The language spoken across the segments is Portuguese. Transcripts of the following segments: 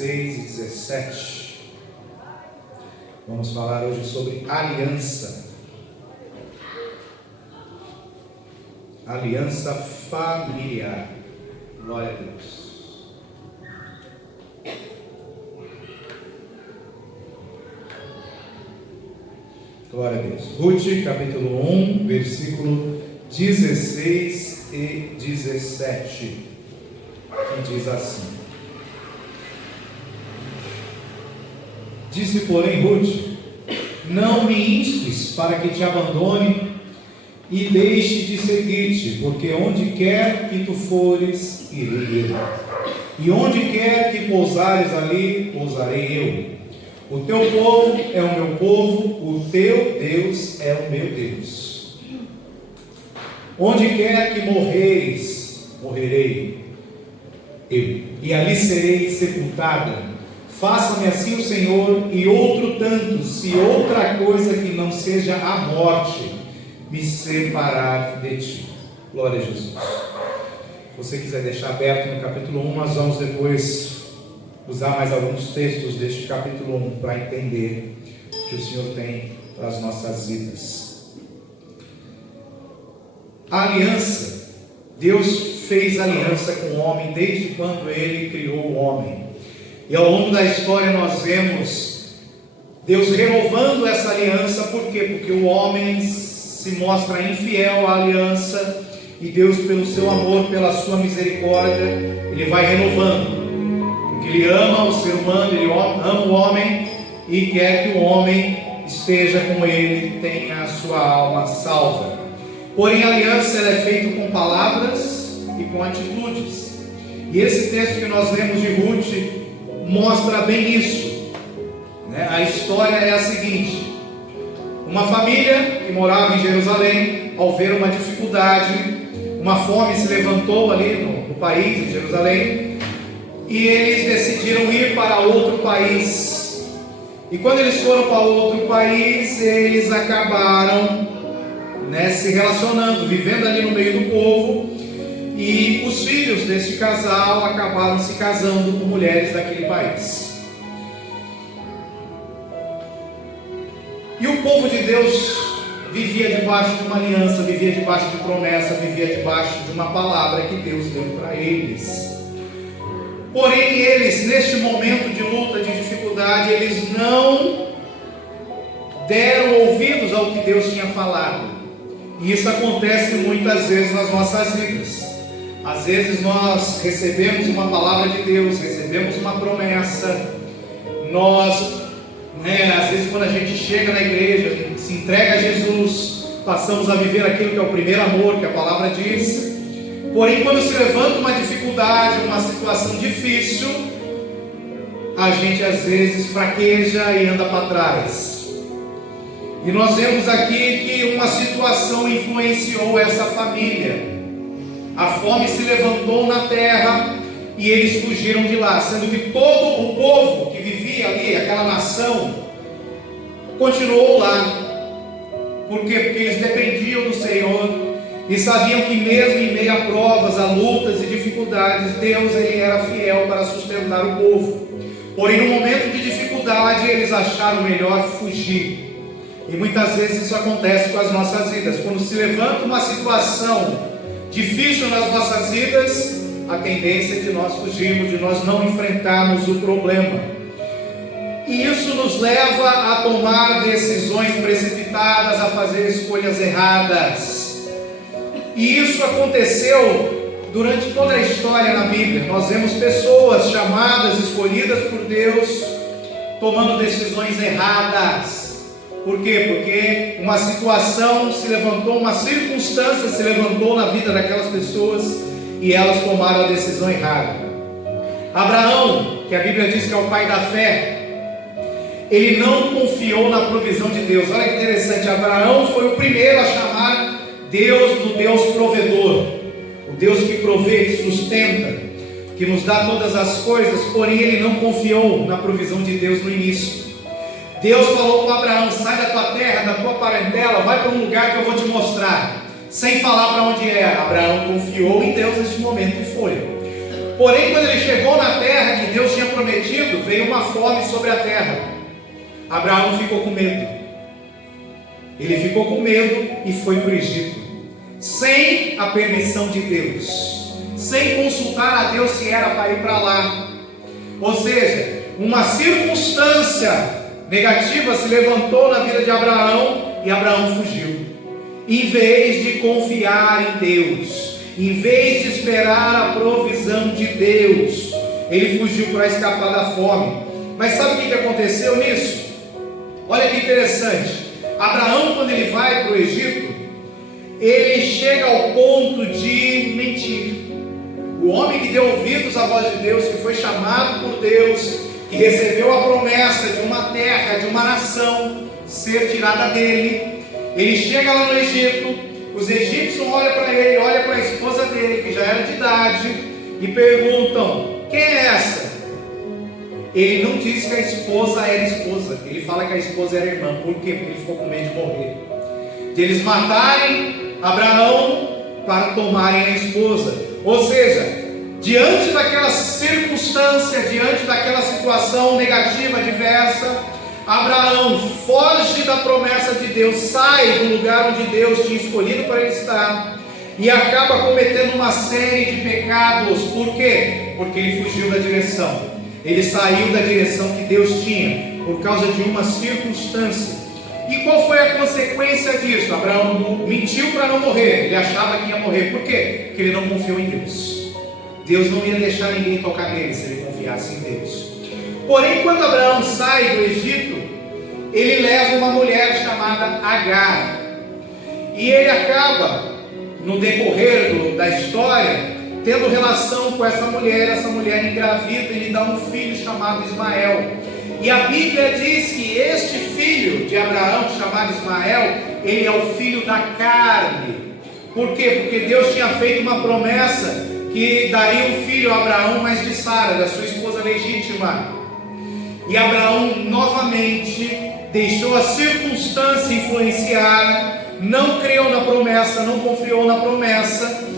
16 e 17. Vamos falar hoje sobre aliança. Aliança familiar. Glória a Deus. Glória a Deus. Ruth, capítulo 1, versículo 16 e 17. Que diz assim: Disse, porém, Ruth: não me instes para que te abandone e deixe de seguir-te, porque onde quer que tu fores, irei eu, e onde quer que pousares ali, pousarei eu. O teu povo é o meu povo, o teu Deus é o meu Deus. Onde quer que morreres, morrerei eu, e ali serei sepultada. Faça-me assim o Senhor, e outro tanto, se outra coisa que não seja a morte me separar de ti. Glória a Jesus. Se você quiser deixar aberto no capítulo 1, nós vamos depois usar mais alguns textos deste capítulo 1 para entender o que o Senhor tem para as nossas vidas. A aliança. Deus fez aliança com o homem desde quando Ele criou o homem. E ao longo da história nós vemos Deus renovando essa aliança. Por quê? Porque o homem se mostra infiel à aliança, e Deus, pelo seu amor, pela sua misericórdia, Ele vai renovando. Porque Ele ama o ser humano, Ele ama o homem e quer que o homem esteja com Ele, tenha a sua alma salva. Porém, a aliança ela é feita com palavras e com atitudes. E esse texto que nós lemos de Ruth mostra bem isso. A história é a seguinte: uma família que morava em Jerusalém, ao ver uma dificuldade, uma fome se levantou ali no país, em Jerusalém, e eles decidiram ir para outro país. E quando eles foram para outro país, eles acabaram se relacionando, vivendo ali no meio do povo, e os filhos deste casal acabaram se casando com mulheres daquele país. E o povo de Deus vivia debaixo de uma aliança, vivia debaixo de promessa, vivia debaixo de uma palavra que Deus deu para eles. Porém, eles, neste momento de luta, de dificuldade, eles não deram ouvidos ao que Deus tinha falado. E isso acontece muitas vezes nas nossas vidas. Às vezes nós recebemos uma palavra de Deus, recebemos uma promessa. Nós, às vezes quando a gente chega na igreja, a gente se entrega a Jesus, passamos a viver aquilo que é o primeiro amor, que a palavra diz. Porém, quando se levanta uma dificuldade, uma situação difícil, a gente às vezes fraqueja e anda para trás. E nós vemos aqui que uma situação influenciou essa família. A fome se levantou na terra e eles fugiram de lá, sendo que todo o povo que vivia ali, aquela nação, continuou lá. Por quê? Porque eles dependiam do Senhor e sabiam que mesmo em meio a provas, a lutas e dificuldades, Deus ele era fiel para sustentar o povo. Porém, no momento de dificuldade, eles acharam melhor fugir. E muitas vezes isso acontece com as nossas vidas. Quando se levanta uma situação difícil nas nossas vidas, a tendência é de nós fugirmos, de nós não enfrentarmos o problema. E isso nos leva a tomar decisões precipitadas, a fazer escolhas erradas. E isso aconteceu durante toda a história na Bíblia. Nós vemos pessoas chamadas, escolhidas por Deus, tomando decisões erradas. Por quê? Porque uma situação se levantou, uma circunstância se levantou na vida daquelas pessoas e elas tomaram a decisão errada. Abraão, que a Bíblia diz que é o pai da fé, ele não confiou na provisão de Deus. Olha que interessante, Abraão foi o primeiro a chamar Deus do Deus provedor, o Deus que provê, que sustenta, que nos dá todas as coisas. Porém, ele não confiou na provisão de Deus no início. Deus falou para Abraão: sai da tua terra, da tua parentela, vai para um lugar que eu vou te mostrar, sem falar para onde era. Abraão confiou em Deus nesse momento e foi. Porém, quando ele chegou na terra que Deus tinha prometido, veio uma fome sobre a terra. Abraão ficou com medo. Ele ficou com medo e foi para o Egito, sem a permissão de Deus, sem consultar a Deus se era para ir para lá. Ou seja, uma circunstância negativa se levantou na vida de Abraão e Abraão fugiu. Em vez de confiar em Deus, em vez de esperar a provisão de Deus, ele fugiu para escapar da fome. Mas sabe o que aconteceu nisso? Olha que interessante. Abraão, quando ele vai para o Egito, ele chega ao ponto de mentir. O homem que deu ouvidos à voz de Deus, que foi chamado por Deus, que recebeu a promessa de uma terra, de uma nação ser tirada dele, ele chega lá no Egito. Os egípcios olham para ele, olham para a esposa dele, que já era de idade, e perguntam: quem é essa? Ele não diz que a esposa era esposa, ele fala que a esposa era irmã. Por quê? Porque ele ficou com medo de morrer, de eles matarem Abraão para tomarem a esposa. Ou seja, diante daquela circunstância, diante daquela situação negativa, adversa, Abraão foge da promessa de Deus, sai do lugar onde Deus tinha escolhido para ele estar, e acaba cometendo uma série de pecados. Por quê? Porque ele fugiu da direção. Ele saiu da direção que Deus tinha, por causa de uma circunstância. E qual foi a consequência disso? Abraão mentiu para não morrer. Ele achava que ia morrer. Por quê? Porque ele não confiou em Deus. Deus não ia deixar ninguém tocar nele se ele confiasse em Deus. Porém, quando Abraão sai do Egito, ele leva uma mulher chamada Agar. E ele acaba, no decorrer da história, tendo relação com essa mulher engravida, e lhe dá um filho chamado Ismael. E a Bíblia diz que este filho de Abraão, chamado Ismael, ele é o filho da carne. Por quê? Porque Deus tinha feito uma promessa que daria um filho a Abraão, mas de Sara, da sua esposa legítima. E Abraão novamente deixou a circunstância influenciar, não creu na promessa, não confiou na promessa,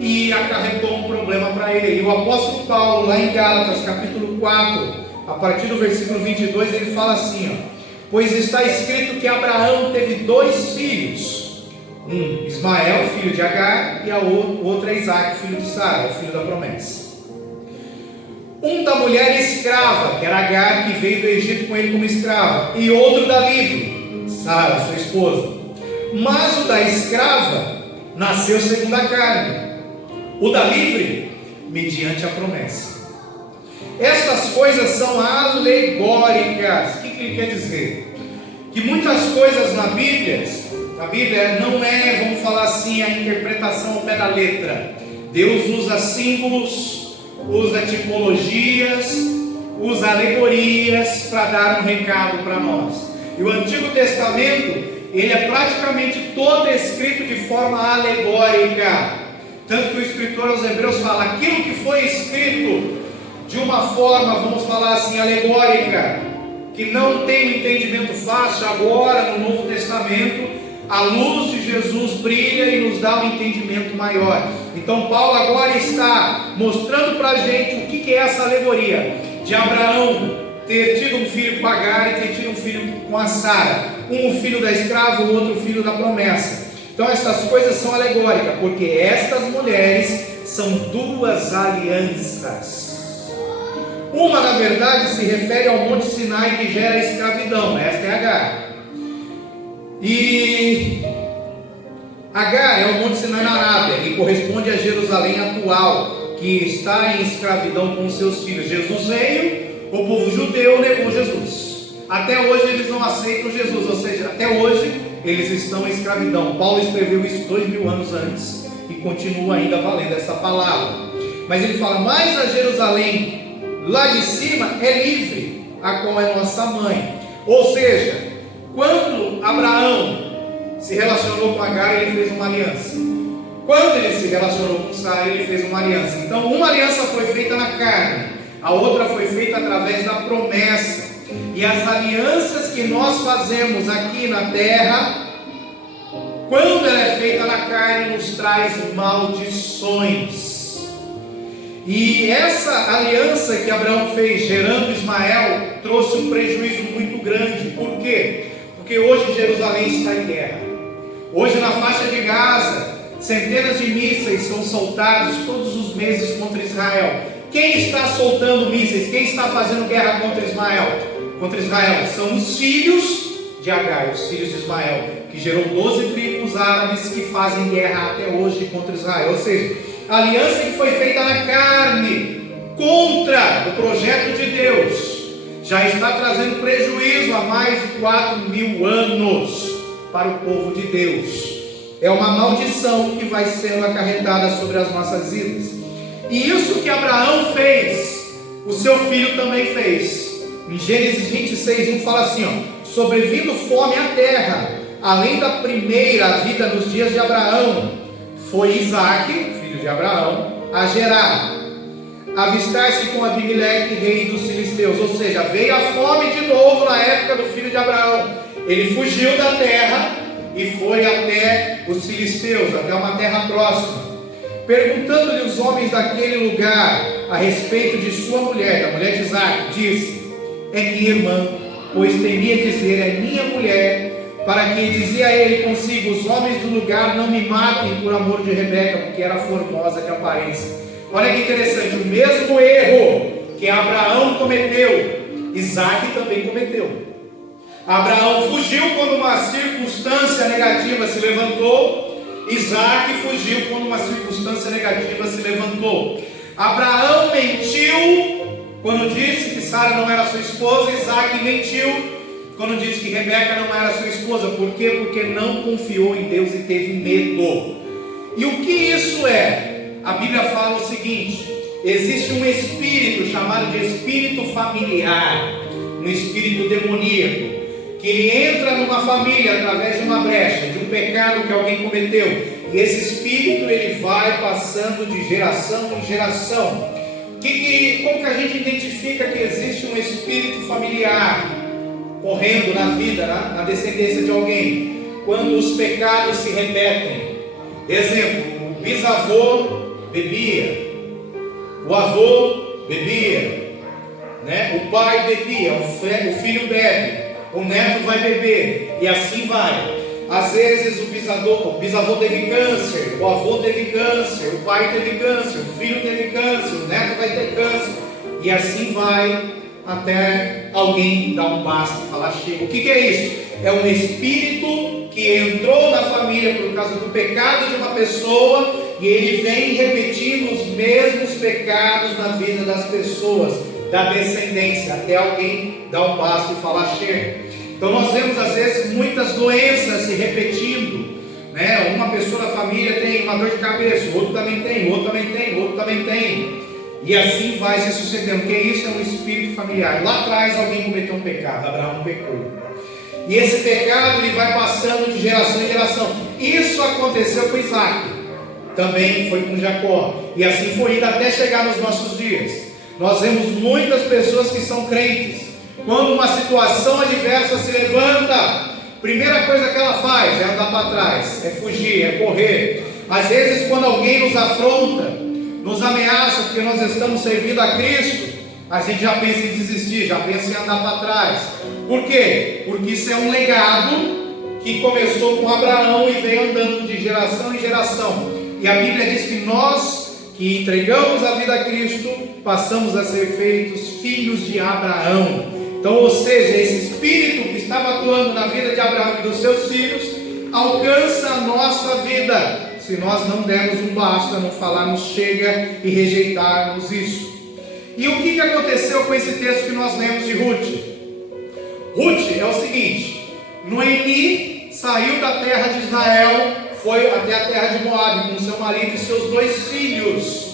e acarretou um problema para ele. E o apóstolo Paulo, lá em Gálatas capítulo 4, a partir do versículo 22, ele fala assim: pois está escrito que Abraão teve 2 filhos, um Ismael, filho de Agar, e a outra é Isaac, filho de Sara, o filho da promessa. Um da mulher escrava, que era Agar, que veio do Egito com ele como escrava, e outro da livre, Sara, sua esposa. Mas o da escrava nasceu segundo a carne, o da livre mediante a promessa. Estas coisas são alegóricas. O que ele quer dizer? Que muitas coisas na Bíblia não é, vamos falar assim, a interpretação ao pé da letra. Deus usa símbolos, usa tipologias, usa alegorias para dar um recado para nós. E o Antigo Testamento, ele é praticamente todo escrito de forma alegórica. Tanto que o escritor aos Hebreus fala: aquilo que foi escrito de uma forma, vamos falar assim, alegórica, que não tem um entendimento fácil, agora no Novo Testamento, a luz de Jesus brilha e nos dá um entendimento maior. Então Paulo agora está mostrando para a gente o que é essa alegoria de Abraão ter tido um filho com Agar e ter tido um filho com a Sara, um filho da escrava, o outro filho da promessa. Então essas coisas são alegóricas, porque estas mulheres são 2 alianças. Uma, na verdade, se refere ao Monte Sinai, que gera a escravidão. Esta é Agar. E Agar é o Monte Sinai na Arábia, e corresponde a Jerusalém atual, que está em escravidão com seus filhos. Jesus veio, o povo judeu negou Jesus. Até hoje eles não aceitam Jesus, ou seja, até hoje eles estão em escravidão. Paulo escreveu isso 2000 anos antes e continua ainda valendo essa palavra. Mas ele fala: mas a Jerusalém lá de cima é livre, a qual é nossa mãe. Ou seja, quando Abraão se relacionou com Agar, ele fez uma aliança. Quando ele se relacionou com Sara, ele fez uma aliança. Então uma aliança foi feita na carne, a outra foi feita através da promessa. E as alianças que nós fazemos aqui na terra, quando ela é feita na carne, nos traz maldições. E essa aliança que Abraão fez, gerando Ismael, trouxe um prejuízo muito grande. Por quê? Porque hoje Jerusalém está em guerra. Hoje na faixa de Gaza, centenas de mísseis são soltados todos os meses contra Israel. Quem está soltando mísseis? Quem está fazendo guerra contra Israel? São os filhos de Agar, os filhos de Ismael, que gerou 12 tribos árabes que fazem guerra até hoje contra Israel. Ou seja, a aliança que foi feita na carne contra o projeto de Deus já está trazendo prejuízo há mais de 4.000 anos para o povo de Deus. É uma maldição que vai sendo acarretada sobre as nossas vidas. E isso que Abraão fez, o seu filho também fez. Em Gênesis 26:1 fala assim, sobrevindo fome à terra, além da primeira vida nos dias de Abraão, foi Isaque, filho de Abraão, a Gerar, avistar-se com Abimeleque, rei dos filisteus. Ou seja, veio a fome de novo na época do filho de Abraão. Ele fugiu da terra e foi até os filisteus, até uma terra próxima. Perguntando-lhe os homens daquele lugar a respeito de sua mulher, da mulher de Isaque, disse: é minha irmã, pois temia dizer, é minha mulher, para que dizia ele consigo, os homens do lugar não me matem por amor de Rebeca, porque era formosa de aparência. Olha que interessante, o mesmo erro que Abraão cometeu, Isaque também cometeu. Abraão fugiu quando uma circunstância negativa se levantou, Isaque fugiu quando uma circunstância negativa se levantou. Abraão mentiu quando disse que Sara não era sua esposa, Isaque mentiu quando disse que Rebeca não era sua esposa. Por quê? Porque não confiou em Deus e teve medo. E o que isso é? A Bíblia fala o seguinte: existe um espírito chamado de espírito familiar, um espírito demoníaco, que ele entra numa família através de uma brecha, de um pecado que alguém cometeu, e esse espírito ele vai passando de geração em geração. Como que a gente identifica que existe um espírito familiar correndo na vida, na descendência de alguém? Quando os pecados se repetem. Exemplo, o bisavô bebia, o avô bebia, o pai bebia, o filho bebe, o neto vai beber, e assim vai. Às vezes o bisavô teve câncer, o avô teve câncer, o pai teve câncer, o filho teve câncer, o neto vai ter câncer, e assim vai até alguém dar um basta e falar chega. O que é isso? É um espírito que entrou na família por causa do pecado de uma pessoa, e ele vem repetindo os mesmos pecados na vida das pessoas, da descendência, até alguém dar um basta e falar chega. Então nós vemos às vezes muitas doenças se repetindo, Uma pessoa da família tem uma dor de cabeça, o outro também tem, o outro também tem, o outro também tem, e assim vai se sucedendo. Que isso é um espírito familiar. Lá atrás alguém cometeu um pecado, Abraão pecou, e esse pecado ele vai passando de geração em geração. Isso aconteceu com Isaque, também foi com Jacó, e assim foi indo até chegar nos nossos dias. Nós vemos muitas pessoas que são crentes, quando uma situação adversa se levanta, primeira coisa que ela faz é andar para trás, é fugir, é correr. Às vezes quando alguém nos afronta, nos ameaça porque nós estamos servindo a Cristo, a gente já pensa em desistir, já pensa em andar para trás. Por quê? Porque isso é um legado que começou com Abraão e veio andando de geração em geração. E a Bíblia diz que nós que entregamos a vida a Cristo, passamos a ser feitos filhos de Abraão. Então, ou seja, esse espírito que estava atuando na vida de Abraão e dos seus filhos, alcança a nossa vida, se nós não dermos um basta, não falarmos chega e rejeitarmos isso. E o que aconteceu com esse texto que nós lemos de Ruth? Ruth é o seguinte: Noemi saiu da terra de Israel, foi até a terra de Moabe com seu marido e seus 2 filhos.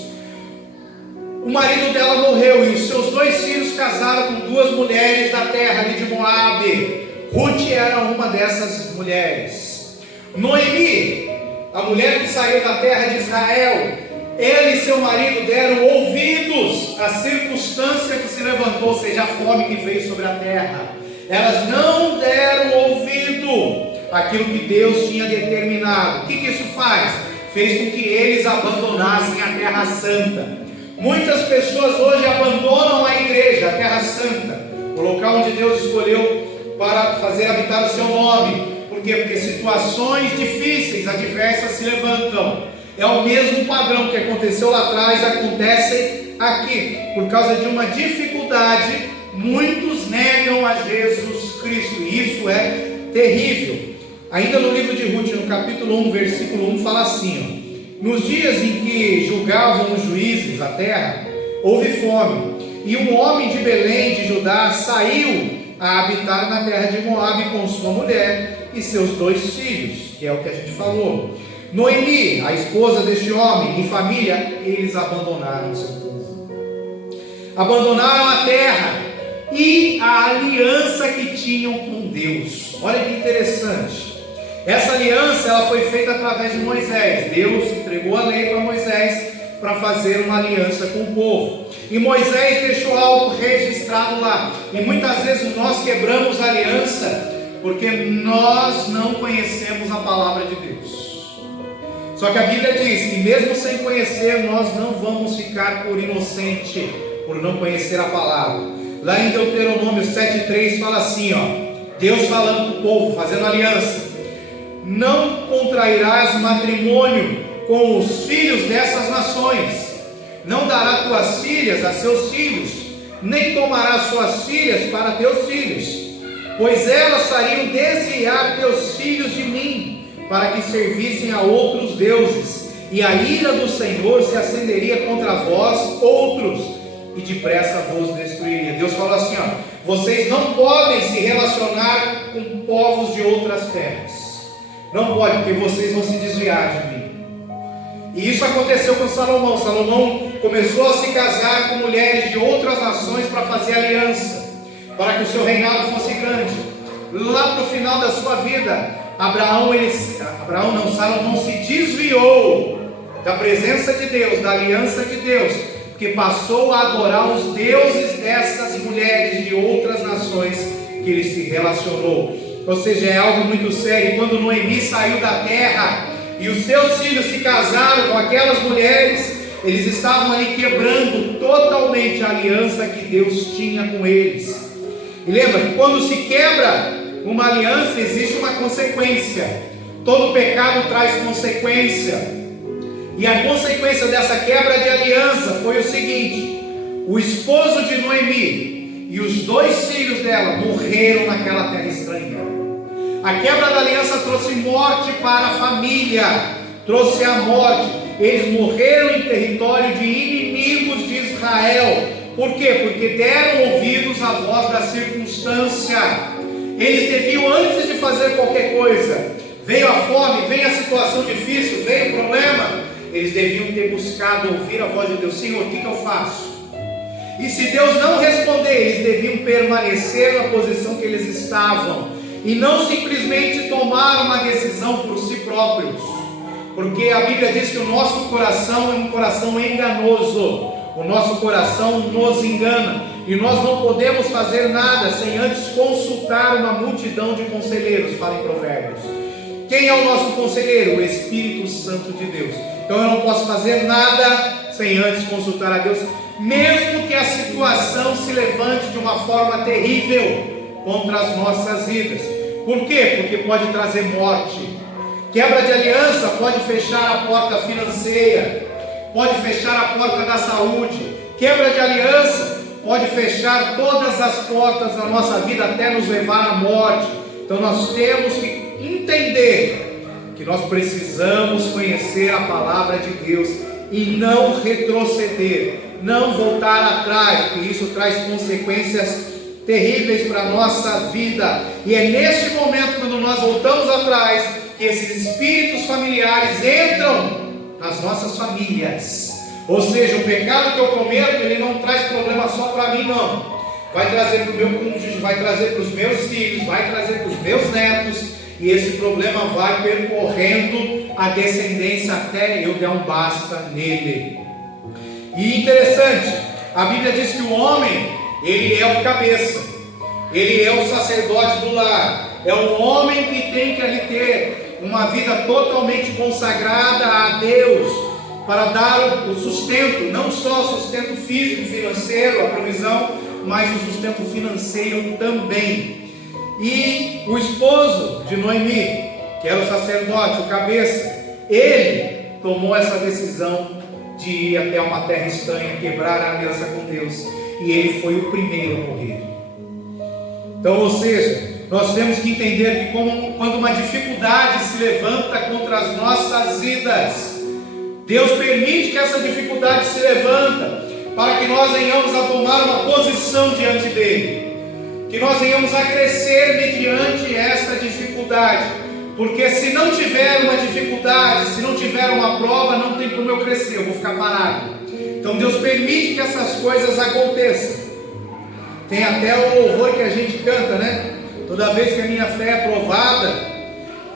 O marido dela morreu e os seus 2 filhos casaram com 2 mulheres da terra ali de Moabe. Ruth era uma dessas mulheres. Noemi, a mulher que saiu da terra de Israel, ela e seu marido deram ouvidos à circunstância que se levantou, ou seja, a fome que veio sobre a terra. Elas não deram ouvido àquilo que Deus tinha determinado. O que isso faz? Fez com que eles abandonassem a terra santa. Muitas pessoas hoje abandonam a igreja, a terra santa. o local onde Deus escolheu para fazer habitar o seu nome. Por quê? Porque situações difíceis, adversas se levantam. É o mesmo padrão que aconteceu lá atrás, acontece aqui. Por causa de uma dificuldade, muitos negam a Jesus Cristo, e isso é terrível. Ainda no livro de Ruth, no capítulo 1, versículo 1, fala assim, ó: nos dias em que julgavam os juízes a terra, houve fome, e um homem de Belém de Judá saiu a habitar na terra de Moabe com sua mulher e seus 2 filhos, que é o que a gente falou. Noemi, a esposa deste homem, e família, eles abandonaram seu povo, abandonaram a terra e a aliança que tinham com Deus. Olha que interessante, essa aliança ela foi feita através de Moisés. Deus entregou a lei para Moisés para fazer uma aliança com o povo, e Moisés deixou algo registrado lá. E muitas vezes nós quebramos a aliança porque nós não conhecemos a palavra de Deus. Só que a Bíblia diz que mesmo sem conhecer, nós não vamos ficar por inocente, por não conhecer a palavra. Lá em Deuteronômio 7,3 fala assim, ó, Deus falando para o povo, fazendo aliança: não contrairás matrimônio com os filhos dessas nações, não dará tuas filhas a seus filhos, nem tomarás suas filhas para teus filhos, pois elas fariam desviar teus filhos de mim, para que servissem a outros deuses, e a ira do Senhor se acenderia contra vós outros, e depressa vos destruiria. Deus falou assim, ó, vocês não podem se relacionar com povos de outras terras, não podem, porque vocês vão se desviar de mim. E isso aconteceu com Salomão. Salomão começou a se casar com mulheres de outras nações para fazer aliança, para que o seu reinado fosse grande. Lá para o final da sua vida, Salomão se desviou da presença de Deus, da aliança de Deus, porque passou a adorar os deuses dessas mulheres de outras nações que ele se relacionou. Ou seja, é algo muito sério. Quando Noemi saiu da terra e os seus filhos se casaram com aquelas mulheres, eles estavam ali quebrando totalmente a aliança que Deus tinha com eles. E lembra que quando se quebra uma aliança, existe uma consequência. Todo pecado traz consequência. E a consequência dessa quebra de aliança foi o seguinte: o esposo de Noemi e os 2 filhos dela morreram naquela terra estranha. A quebra da aliança trouxe morte para a família, trouxe a morte. Eles morreram em território de inimigos de Israel. Por quê? Porque deram ouvidos à voz da circunstância. Eles deviam, antes de fazer qualquer coisa, veio a fome, veio a situação difícil, veio o problema, eles deviam ter buscado ouvir a voz de Deus. Senhor, o que eu faço? E se Deus não responder, eles deviam permanecer na posição que eles estavam, e não simplesmente tomar uma decisão por si próprios, porque a Bíblia diz que o nosso coração é um coração enganoso, o nosso coração nos engana, e nós não podemos fazer nada sem antes consultar uma multidão de conselheiros. Fala em Provérbios. Quem é o nosso conselheiro? O Espírito Santo de Deus. Então eu não posso fazer nada sem antes consultar a Deus, mesmo que a situação se levante de uma forma terrível contra as nossas vidas. Por quê? Porque pode trazer morte. Quebra de aliança pode fechar a porta financeira, pode fechar a porta da saúde. Quebra de aliança pode fechar todas as portas da nossa vida, até nos levar à morte. Então nós temos que entender que nós precisamos conhecer a palavra de Deus e não retroceder, não voltar atrás, porque isso traz consequências terríveis para a nossa vida. E é neste momento, quando nós voltamos atrás, que esses espíritos familiares entram nas nossas famílias. Ou seja, o pecado que eu cometo, ele não traz problema só para mim, não. Vai trazer para o meu cônjuge, vai trazer para os meus filhos, vai trazer para os meus netos, e esse problema vai percorrendo a descendência até eu dar um basta nele. E interessante, a Bíblia diz que o homem, ele é o cabeça, ele é o sacerdote do lar, é o homem que tem que ali ter uma vida totalmente consagrada a Deus, para dar o sustento, não só o sustento físico, financeiro, a provisão, mas o sustento financeiro também. E o esposo de Noemi, que era o sacerdote, o cabeça, ele tomou essa decisão de ir até uma terra estranha, quebrar a aliança com Deus, e ele foi o primeiro a morrer. Então, ou seja, nós temos que entender que quando uma dificuldade se levanta contra as nossas vidas, Deus permite que essa dificuldade se levanta para que nós venhamos a tomar uma posição diante dele, que nós venhamos a crescer mediante esta dificuldade, porque se não tiver uma dificuldade, se não tiver uma prova, não tem como eu crescer, eu vou ficar parado. Então Deus permite que essas coisas aconteçam. Tem até o louvor que a gente canta, né? Toda vez que a minha fé é provada,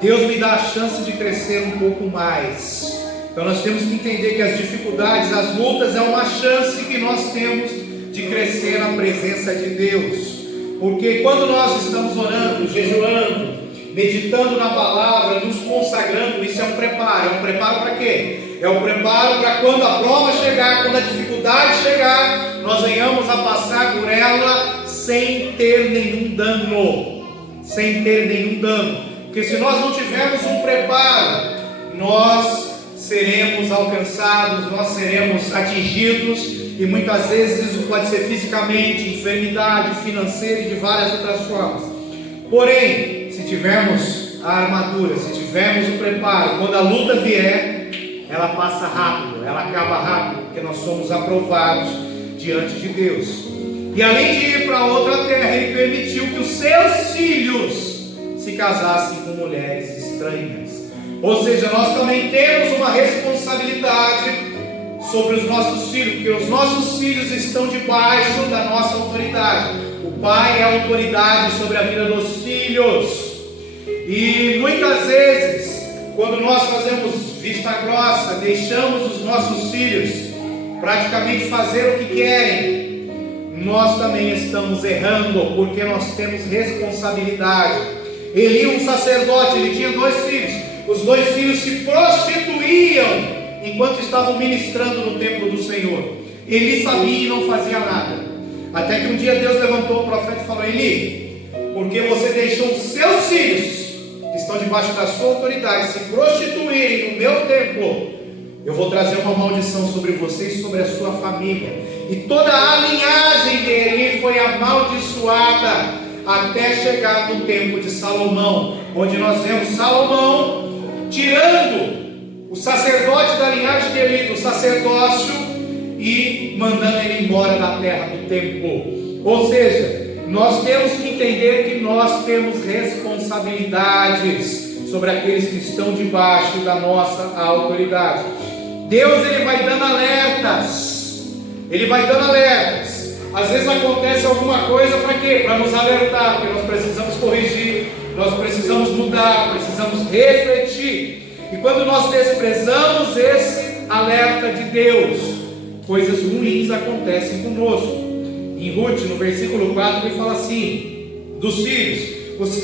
Deus me dá a chance de crescer um pouco mais. Então nós temos que entender que as dificuldades, as lutas, é uma chance que nós temos de crescer na presença de Deus. Porque quando nós estamos orando, jejuando, meditando na palavra, nos consagrando, isso é um preparo. É um preparo para quê? É um preparo para quando a prova chegar, quando a dificuldade chegar, nós venhamos a passar por ela sem ter nenhum dano. Sem ter nenhum dano. Porque se nós não tivermos um preparo, nós seremos alcançados, nós seremos atingidos, e muitas vezes isso pode ser fisicamente, enfermidade, financeira e de várias outras formas. Porém, se tivermos a armadura, se tivermos o preparo, quando a luta vier, ela passa rápido, ela acaba rápido, porque nós somos aprovados diante de Deus. E além de ir para outra terra, ele permitiu que os seus filhos se casassem com mulheres estranhas. Ou seja, nós também temos uma responsabilidade sobre os nossos filhos, porque os nossos filhos estão debaixo da nossa autoridade. O pai é a autoridade sobre a vida dos filhos. E muitas vezes, quando nós fazemos vista grossa, deixamos os nossos filhos praticamente fazer o que querem, nós também estamos errando, porque nós temos responsabilidade. Eli, um sacerdote, ele tinha 2 filhos. Os 2 filhos se prostituíam enquanto estavam ministrando no templo do Senhor. Eli sabia e não fazia nada. Até que um dia Deus levantou o profeta e falou: Eli, porque você deixou os seus filhos, que estão debaixo da sua autoridade, se prostituírem no meu templo, eu vou trazer uma maldição sobre você e sobre a sua família. E toda a linhagem dele foi amaldiçoada até chegar no tempo de Salomão, onde nós vemos Salomão tirando o sacerdote da linhagem de Eli do sacerdócio e mandando ele embora da terra do templo. Ou seja, nós temos que entender que nós temos responsabilidades sobre aqueles que estão debaixo da nossa autoridade. Deus, ele vai dando alertas. Ele vai dando alertas. Às vezes acontece alguma coisa para quê? Para nos alertar, porque nós precisamos corrigir, nós precisamos mudar, precisamos refletir. E quando nós desprezamos esse alerta de Deus, coisas ruins acontecem conosco. Em Ruth, no versículo 4, ele fala assim: dos filhos, os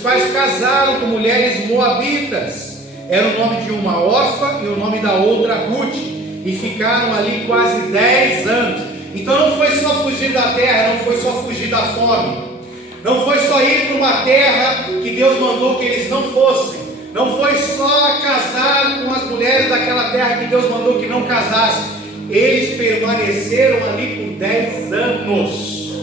quais casaram com mulheres moabitas, era o nome de uma órfã e o nome da outra Ruth, e ficaram ali quase 10 anos. Então não foi só fugir da terra, não foi só fugir da fome, não foi só ir para uma terra que Deus mandou que eles não fossem, não foi só casar com as mulheres daquela terra que Deus mandou que não casassem. Eles permaneceram ali por 10 anos.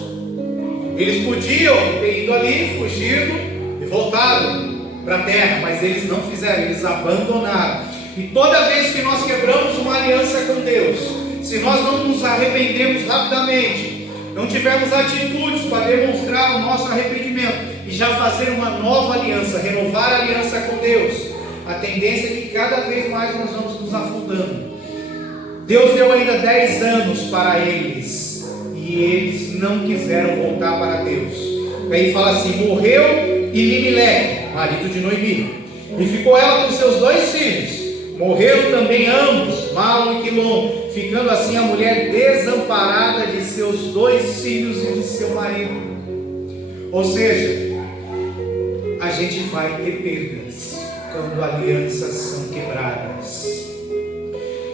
Eles podiam ter ido ali, fugido e voltado para a terra, mas eles não fizeram, eles abandonaram. E toda vez que nós quebramos uma aliança com Deus, se nós não nos arrependemos rapidamente, não tivermos atitudes para demonstrar o nosso arrependimento e já fazer uma nova aliança, renovar a aliança com Deus, a tendência é que cada vez mais nós vamos nos afundando. Deus deu ainda 10 anos para eles, e eles não quiseram voltar para Deus. Aí fala assim: morreu Elimeleque, marido de Noemi, e ficou ela com seus 2 filhos. Morreram também ambos, Malom e Quilom, ficando assim a mulher desamparada de seus 2 filhos e de seu marido. Ou seja, a gente vai ter perdas quando alianças são quebradas.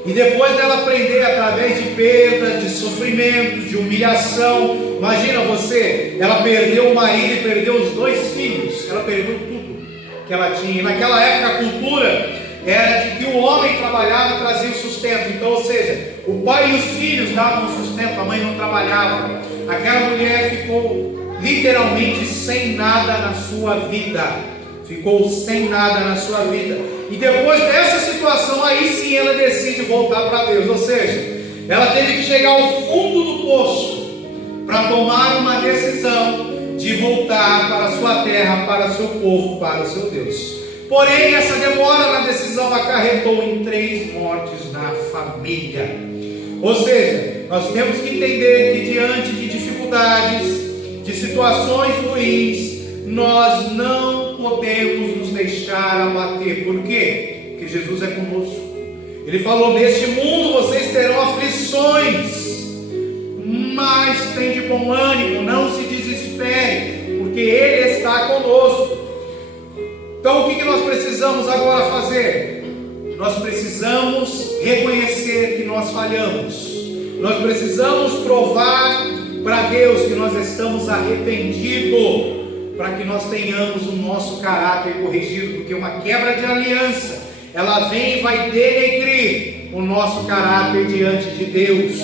E depois dela aprender através de perdas, de sofrimentos, de humilhação. Imagina você, ela perdeu o marido e perdeu os 2 filhos. Ela perdeu tudo que ela tinha. E naquela época a cultura era de que o homem trabalhava e trazia o sustento. Então, ou seja, o pai e os filhos davam o sustento, a mãe não trabalhava. Aquela mulher ficou literalmente sem nada na sua vida. Ficou sem nada na sua vida. E depois dessa situação, aí sim ela decide voltar para Deus. Ou seja, ela teve que chegar ao fundo do poço para tomar uma decisão de voltar para a sua terra, para o seu povo, para o seu Deus. Porém, essa demora na decisão acarretou em 3 mortes na família. Ou seja, nós temos que entender que diante de dificuldades, de situações ruins, nós não podemos nos deixar abater. Por quê? Porque Jesus é conosco. Ele falou: neste mundo vocês terão aflições, mas tem de bom ânimo, não se desespere, porque Ele está conosco. Então o que nós precisamos agora fazer? Nós precisamos reconhecer que nós falhamos. Nós precisamos provar para Deus que nós estamos arrependidos, para que nós tenhamos o nosso caráter corrigido, porque uma quebra de aliança, ela vem e vai denegrir o nosso caráter diante de Deus.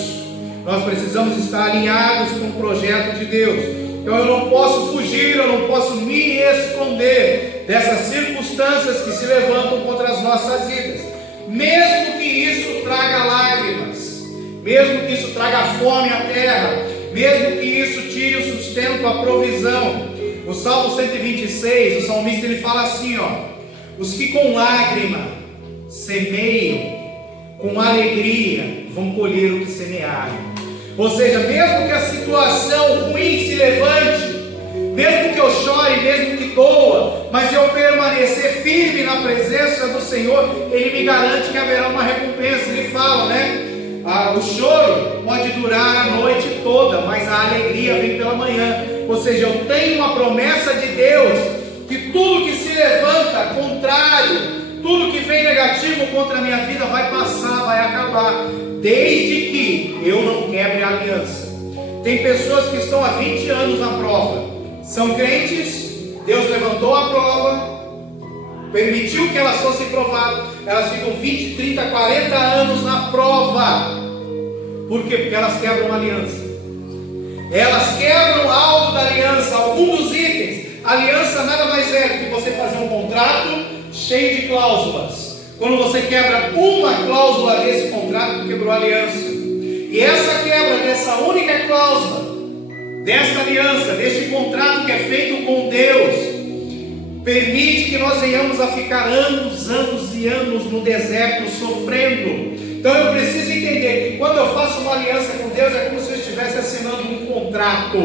Nós precisamos estar alinhados com o projeto de Deus. Então eu não posso fugir, eu não posso me esconder dessas circunstâncias que se levantam contra as nossas vidas, mesmo que isso traga lágrimas, mesmo que isso traga fome à terra, mesmo que isso tire o sustento, a provisão. O Salmo 126, o salmista ele fala assim, os que com lágrima semeiam, com alegria vão colher o que semearem. Ou seja, mesmo que a situação ruim se levante, mesmo que eu chore, mesmo que doa, mas eu permanecer firme na presença do Senhor, Ele me garante que haverá uma recompensa. Ele fala, o choro pode durar a noite toda, mas a alegria vem pela manhã. Ou seja, eu tenho uma promessa de Deus, que tudo que se levanta contrário, tudo que vem negativo contra a minha vida vai passar, vai acabar, desde que eu não quebre a aliança. Tem pessoas que estão há 20 anos na prova, são crentes, Deus levantou a prova, permitiu que elas fossem provadas, elas ficam 20, 30, 40 anos na prova. Por quê? Porque elas quebram a aliança. Elas quebram algo da aliança, algum dos itens. A aliança nada mais é do que você fazer um contrato cheio de cláusulas. Quando você quebra uma cláusula desse contrato, você quebrou a aliança. E essa quebra dessa única cláusula, desta aliança, deste contrato que é feito com Deus, permite que nós venhamos a ficar anos e anos no deserto sofrendo. Então eu preciso entender que quando eu faço uma aliança com Deus, é como se eu estivesse assinando um contrato.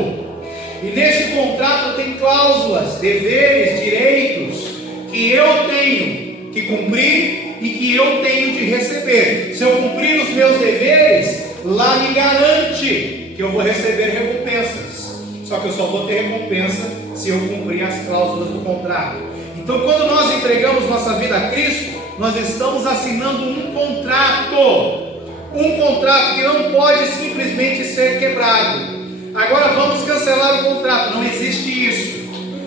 E neste contrato tem cláusulas, deveres, direitos, que eu tenho que cumprir e que eu tenho de receber. Se eu cumprir os meus deveres, lá me garante que eu vou receber recompensas. Só que eu só vou ter recompensa se eu cumprir as cláusulas do contrato. Então quando nós entregamos nossa vida a Cristo, nós estamos assinando um contrato que não pode simplesmente ser quebrado. Agora vamos cancelar o contrato, não existe isso.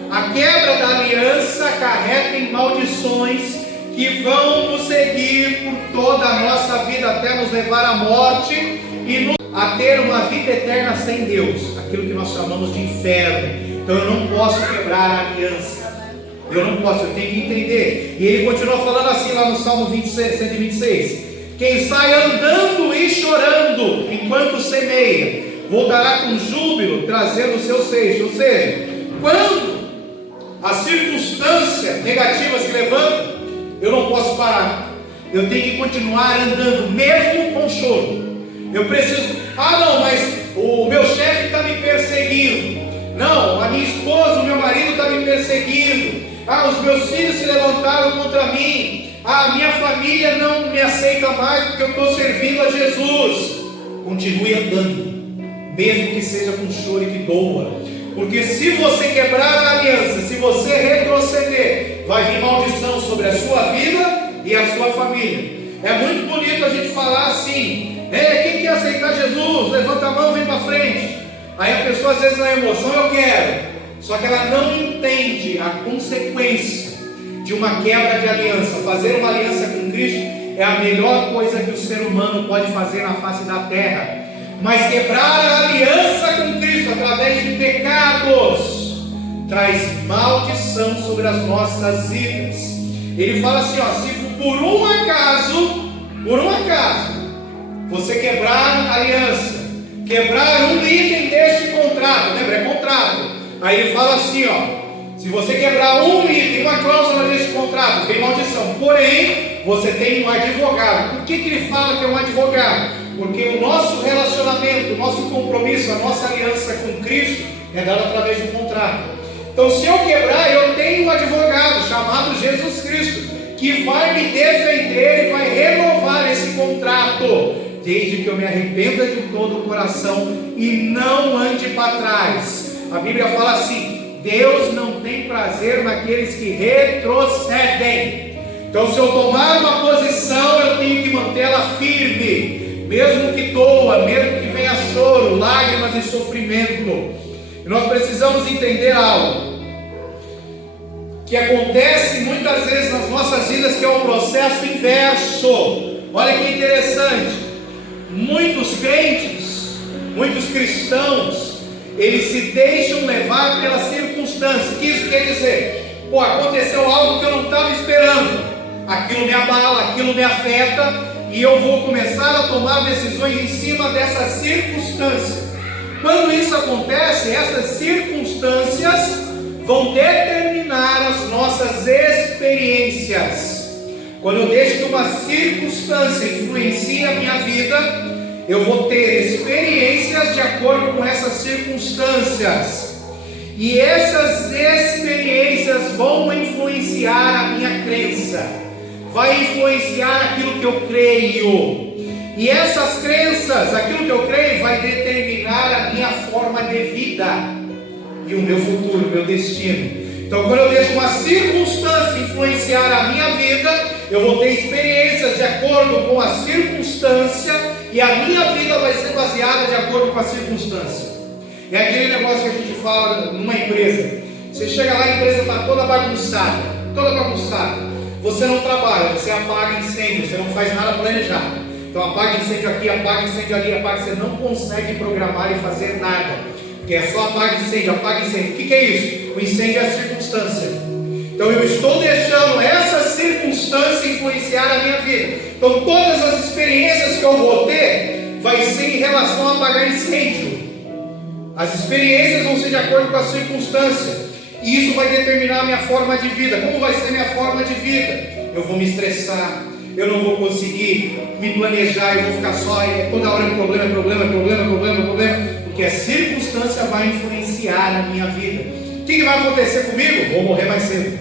A quebra da aliança acarreta em maldições que vão nos seguir por toda a nossa vida, até nos levar à morte e a ter uma vida eterna sem Deus, aquilo que nós chamamos de inferno. Então eu não posso quebrar a aliança. Eu não posso, eu tenho que entender. E ele continua falando assim lá no Salmo 126: quem sai andando e chorando enquanto semeia, voltará com júbilo, trazendo o seu seixo. Ou seja, quando a circunstância negativa se levanta, eu não posso parar. Eu tenho que continuar andando, mesmo com choro. Eu preciso, não, mas o meu chefe está me perseguindo. Não, a minha esposa, o meu marido está me perseguindo. Os meus filhos se levantaram contra mim. A minha família não me aceita mais porque eu estou servindo a Jesus. Continue andando, mesmo que seja com choro e que doa. Porque se você quebrar a aliança, se você retroceder, vai vir maldição sobre a sua vida e a sua família. É muito bonito a gente falar assim: quem quer aceitar Jesus? Levanta a mão, vem para frente. Aí a pessoa às vezes na emoção, eu quero. Só que ela não entende a consequência de uma quebra de aliança. Fazer uma aliança com Cristo é a melhor coisa que o ser humano pode fazer na face da terra. Mas quebrar a aliança com Cristo através de pecados traz maldição sobre as nossas vidas. Ele fala assim, se por um acaso você quebrar a aliança, quebrar um item deste contrato, lembra? É contrato. Aí ele fala assim, se você quebrar um item, uma cláusula deste contrato, tem maldição. Porém, você tem um advogado. Por que ele fala que é um advogado? Porque o nosso relacionamento, o nosso compromisso, a nossa aliança com Cristo é dado através do contrato. Então, se eu quebrar, eu tenho um advogado chamado Jesus Cristo, que vai me defender e vai renovar esse contrato, desde que eu me arrependa de todo o coração e não ande para trás. A Bíblia fala assim: Deus não tem prazer naqueles que retrocedem. Então, se eu tomar uma posição, eu tenho que mantê-la firme, mesmo que doa, mesmo que venha choro, lágrimas e sofrimento. E nós precisamos entender algo que acontece muitas vezes nas nossas vidas, que é o processo inverso. Olha que interessante. Muitos crentes, muitos cristãos, eles se deixam levar pelas circunstâncias. O que isso quer dizer? Aconteceu algo que eu não estava esperando, aquilo me abala, aquilo me afeta, e eu vou começar a tomar decisões em cima dessa circunstância. Quando isso acontece, essas circunstâncias vão determinar as nossas experiências. Quando eu deixo que uma circunstância influencie a minha vida, eu vou ter experiências de acordo com essas circunstâncias. E essas experiências vão influenciar a minha crença, vai influenciar aquilo que eu creio. E essas crenças, aquilo que eu creio, vai determinar a minha forma de vida e o meu futuro, o meu destino. Então, quando eu deixo uma circunstância influenciar a minha vida, eu vou ter experiências de acordo com a circunstância, e a minha vida vai ser baseada de acordo com a circunstância. É aquele negócio que a gente fala numa empresa. Você chega lá, a empresa está toda bagunçada, você não trabalha, você apaga incêndio, você não faz nada planejado. Então apaga incêndio aqui, apaga incêndio ali, você não consegue programar e fazer nada, porque é só apaga incêndio. O que é isso? O incêndio é a circunstância. Então eu estou deixando essa circunstância influenciar a minha vida. Então todas as experiências que eu vou ter vai ser em relação a apagar incêndio. As experiências vão ser de acordo com a circunstância, e isso vai determinar a minha forma de vida. Como vai ser minha forma de vida? Eu vou me estressar, eu não vou conseguir me planejar, eu vou ficar só, toda hora é problema, porque a circunstância vai influenciar a minha vida. O que vai acontecer comigo? Vou morrer mais cedo,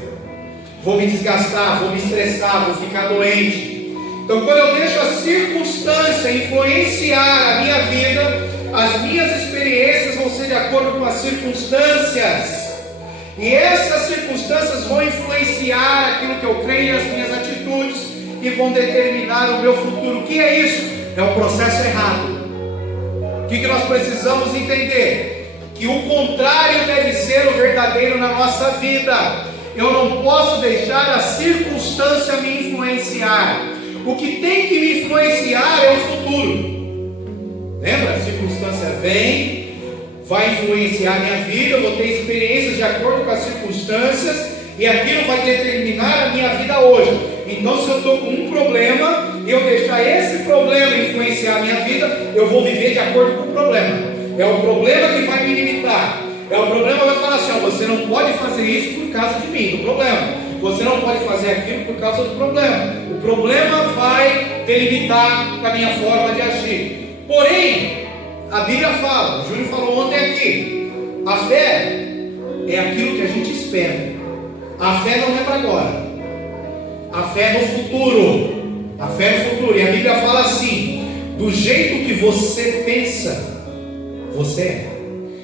vou me desgastar, vou me estressar, vou ficar doente. Então, quando eu deixo a circunstância influenciar a minha vida, as minhas experiências vão ser de acordo com as circunstâncias, e essas circunstâncias vão influenciar aquilo que eu creio, as minhas atitudes, e vão determinar o meu futuro. O que é isso? É um processo errado. O que nós precisamos entender? Que o contrário deve ser o verdadeiro na nossa vida. Eu não posso deixar a circunstância me influenciar. O que tem que me influenciar é o futuro. Lembra? A circunstância vem, vai influenciar a minha vida, eu vou ter experiências de acordo com as circunstâncias, e aquilo vai determinar a minha vida hoje. Então, se eu estou com um problema e eu deixar esse problema influenciar a minha vida, eu vou viver de acordo com o problema. É o problema que vai me limitar. É o problema que vai falar assim: você não pode fazer isso por causa de mim, do problema. Você não pode fazer aquilo por causa do problema. O problema vai delimitar a minha forma de agir. Porém, a Bíblia fala, o Júlio falou ontem aqui, a fé é aquilo que a gente espera. A fé não é para agora, a fé é no futuro. A fé é no futuro. E a Bíblia fala assim: do jeito que você pensa, você é.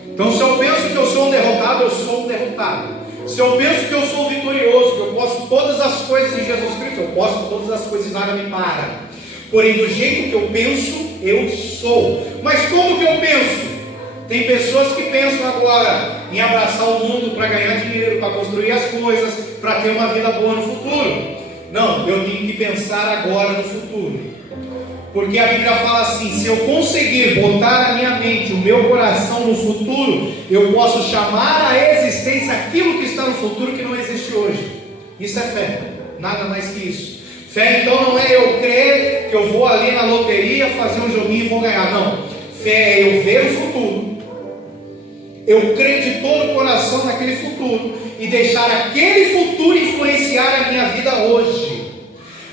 Então, se eu penso que eu sou um derrotado, eu sou um derrotado. Se eu penso que eu sou vitorioso, que eu posso todas as coisas em Jesus Cristo, eu posso todas as coisas e nada me para. porém do jeito que eu penso, eu sou. Mas como que eu penso? Tem pessoas que pensam agora em abraçar o mundo para ganhar dinheiro, para construir as coisas, para ter uma vida boa no futuro. Não, eu tenho que pensar agora no futuro. Porque a Bíblia fala assim: se eu conseguir botar na minha mente, o meu coração no futuro, eu posso chamar à existência aquilo que está no futuro que não existe hoje. Isso é fé, nada mais que isso. Fé então não é eu crer que eu vou ali na loteria fazer um joguinho e vou ganhar. Não, fé é eu ver o futuro, eu crer de todo o coração naquele futuro e deixar aquele futuro influenciar a minha vida hoje.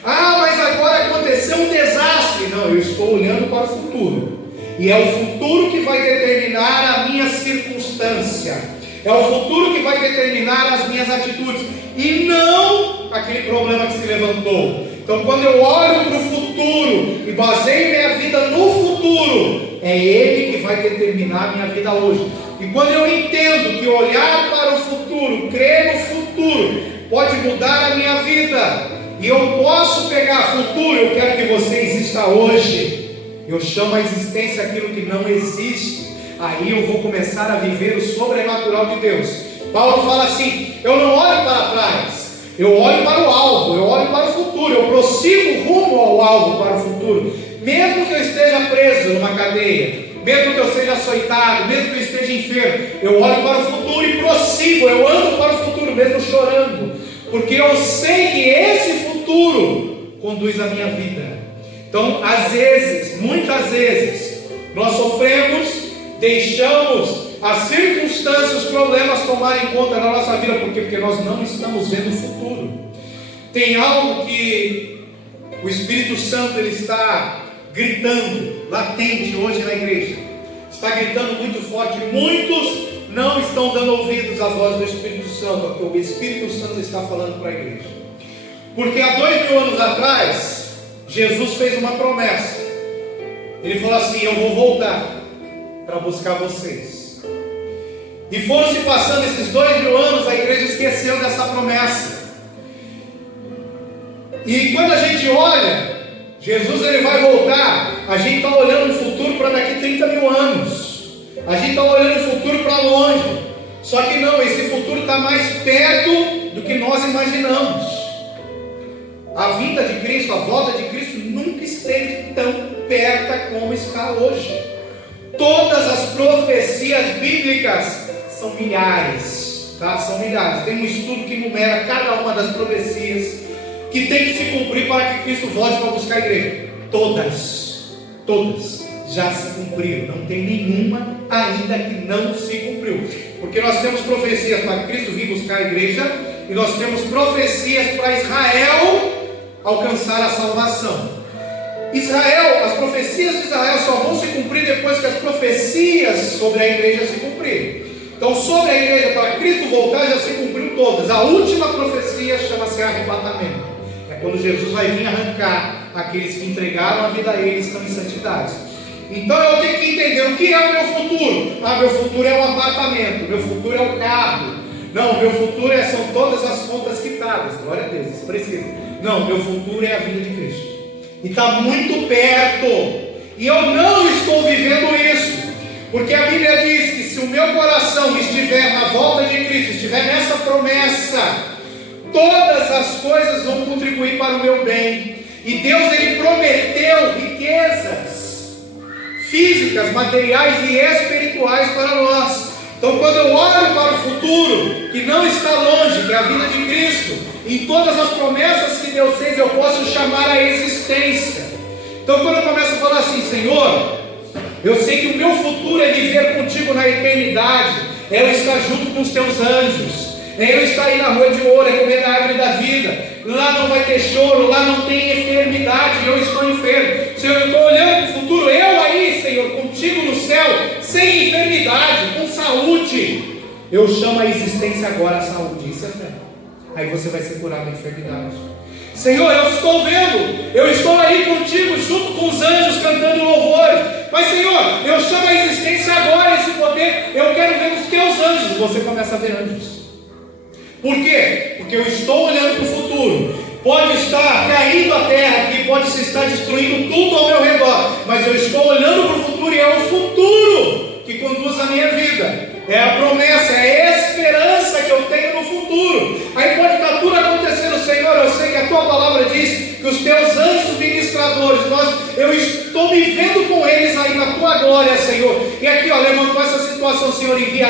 Ah, mas agora aconteceu um desastre. Não, eu estou olhando para o futuro, e é o futuro que vai determinar a minha circunstância, é o futuro que vai determinar as minhas atitudes, e não aquele problema que se levantou. Então, quando eu olho para o futuro e baseio minha vida no futuro, é Ele que vai determinar a minha vida hoje. E quando eu entendo que olhar para o futuro, crer no futuro, pode mudar a minha vida, e eu posso pegar futuro, eu quero que você exista hoje. Eu chamo a existência aquilo que não existe. Aí eu vou começar a viver o sobrenatural de Deus. Paulo fala assim: eu não olho para trás, eu olho para o alvo, eu olho para o futuro, eu prossigo rumo ao alvo, para o futuro. Mesmo que eu esteja preso numa cadeia, mesmo que eu seja açoitado, mesmo que eu esteja enfermo, eu olho para o futuro e prossigo, eu ando para o futuro, mesmo chorando, porque eu sei que esse futuro conduz a minha vida. Então, às vezes, muitas vezes, nós sofremos, deixamos as circunstâncias, os problemas tomarem conta da nossa vida. Por quê? Porque nós não estamos vendo o futuro. Tem algo que o Espírito Santo ele está gritando, latente hoje na igreja. Está gritando muito forte. Muitos não estão dando ouvidos à voz do Espírito Santo, porque o Espírito Santo está falando para a igreja. Porque há 2000 anos atrás, Jesus fez uma promessa. Ele falou assim: eu vou voltar para buscar vocês. E foram se passando esses 2000 anos, a igreja esqueceu dessa promessa. E quando a gente olha, Jesus ele vai voltar, a gente está olhando o futuro para daqui 30 mil anos. A gente está olhando o futuro para longe. Só que não, esse futuro está mais perto do que nós imaginamos. A vinda de Cristo, a volta de Cristo nunca esteve tão perto como está hoje. Todas as profecias bíblicas são milhares, tá? São milhares. Tem um estudo que enumera cada uma das profecias que tem que se cumprir para que Cristo volte para buscar a igreja. Todas já se cumpriram. Não tem nenhuma ainda que não se cumpriu. Porque nós temos profecias para Cristo vir buscar a igreja, e nós temos profecias para Israel alcançar a salvação. Israel, as profecias de Israel só vão se cumprir depois que as profecias sobre a igreja se cumprirem. Então, sobre a igreja, para Cristo voltar, já se cumpriu todas. A última profecia chama-se arrebatamento. É quando Jesus vai vir arrancar aqueles que entregaram a vida a Ele e estão em santidade. Então eu tenho que entender o que é o meu futuro. Ah, meu futuro é um apartamento, meu futuro é um carro. Não, meu futuro são todas as contas quitadas. Glória a Deus, expressivo. Não, meu futuro é a vida de Cristo. E está muito perto. E eu não estou vivendo isso. Porque a Bíblia diz que se o meu coração estiver na volta de Cristo, estiver nessa promessa, todas as coisas vão contribuir para o meu bem. E Deus ele prometeu riquezas físicas, materiais e espirituais para nós. Então, quando eu olho para o futuro, que não está longe, que é a vida de Cristo, em todas as promessas que Deus fez, eu posso chamar a existência. Então, quando eu começo a falar assim: Senhor, eu sei que o meu futuro é viver contigo na eternidade, é eu estar junto com os teus anjos, é eu estar aí na rua de ouro, é comer na árvore da vida, lá não vai ter choro, lá não tem enfermidade, eu estou enfermo. Senhor, eu estou olhando para o futuro, eu aí, Senhor, contigo no céu, sem enfermidade, com saúde. Eu chamo a existência agora a saúde, isso é fé. Aí você vai ser curado da enfermidade. Senhor, eu estou vendo, eu estou aí contigo, junto com os anjos, cantando louvores. Mas Senhor, eu chamo a existência agora, esse poder, eu quero ver os teus anjos. Você começa a ver anjos. Por quê? Porque eu estou olhando para o futuro. pode estar caindo a terra aqui, pode estar destruindo tudo ao meu redor, mas eu estou olhando para o futuro e é o futuro que conduz a minha vida. É a promessa, é a esperança que eu tenho no futuro. Aí pode estar tudo acontecendo, Senhor. Eu sei que a tua palavra diz que os teus anjos ministradores, eu estou me vendo com eles aí na tua glória, Senhor. E aqui, levantou essa situação, Senhor, envia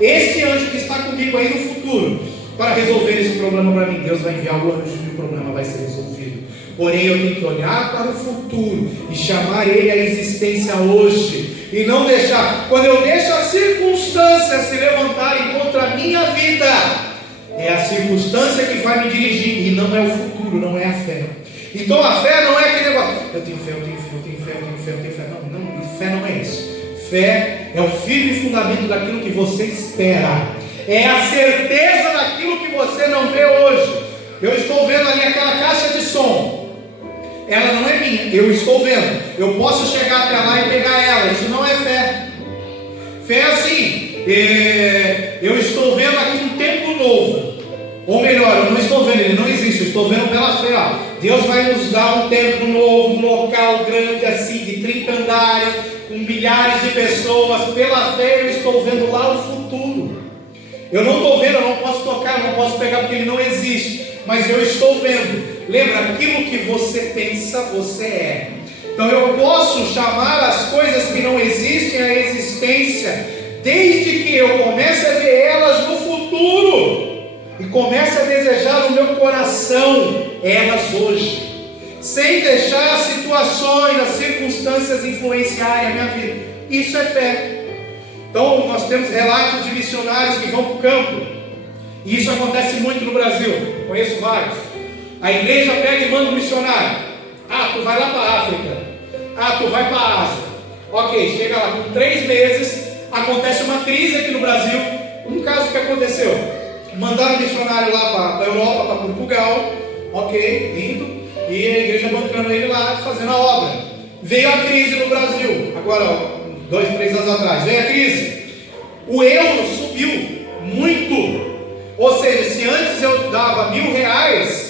este anjo que está comigo aí no futuro, para resolver esse problema para mim. Deus vai enviar o anjo e o problema vai ser resolvido. Porém, eu tenho que olhar para o futuro e chamar ele à existência hoje. E não deixar, quando eu deixo as circunstâncias se levantarem contra a minha vida, é a circunstância que vai me dirigir, e não é o futuro, não é a fé. Então a fé não é aquele negócio, eu tenho fé. Não, fé não é isso. Fé é o firme fundamento daquilo que você espera, é a certeza daquilo que você não vê hoje. Eu estou vendo ali aquela caixa de som, ela não é minha, eu estou vendo, eu posso chegar até lá e pegar ela. Isso não é fé. Fé é assim, eu estou vendo aqui um templo novo, ou melhor, eu não estou vendo, ele não existe, eu estou vendo pela fé. Deus vai nos dar um templo novo, um local grande assim, de 30 andares, com milhares de pessoas. Pela fé eu estou vendo lá o futuro. Eu não estou vendo, eu não posso tocar, eu não posso pegar porque ele não existe, mas eu estou vendo. Lembra, aquilo que você pensa, você é. Então eu posso chamar as coisas que não existem à existência, desde que eu comece a ver elas no futuro e comece a desejar no meu coração elas hoje, sem deixar as situações, as circunstâncias influenciarem a minha vida. Isso é fé. Então nós temos relatos de missionários que vão para o campo, e isso acontece muito no Brasil, conheço vários. A igreja pega e manda um missionário. Tu vai lá para a África, tu vai para a Ásia. Ok, chega lá, com 3 meses acontece uma crise aqui no Brasil. Um caso que aconteceu, mandaram um missionário lá para a Europa, para Portugal, ok, lindo, e a igreja bancando ele lá, fazendo a obra. Veio a crise no Brasil, agora 2, 3 anos atrás, veio a crise, o euro subiu muito. Ou seja, se antes eu dava R$1.000,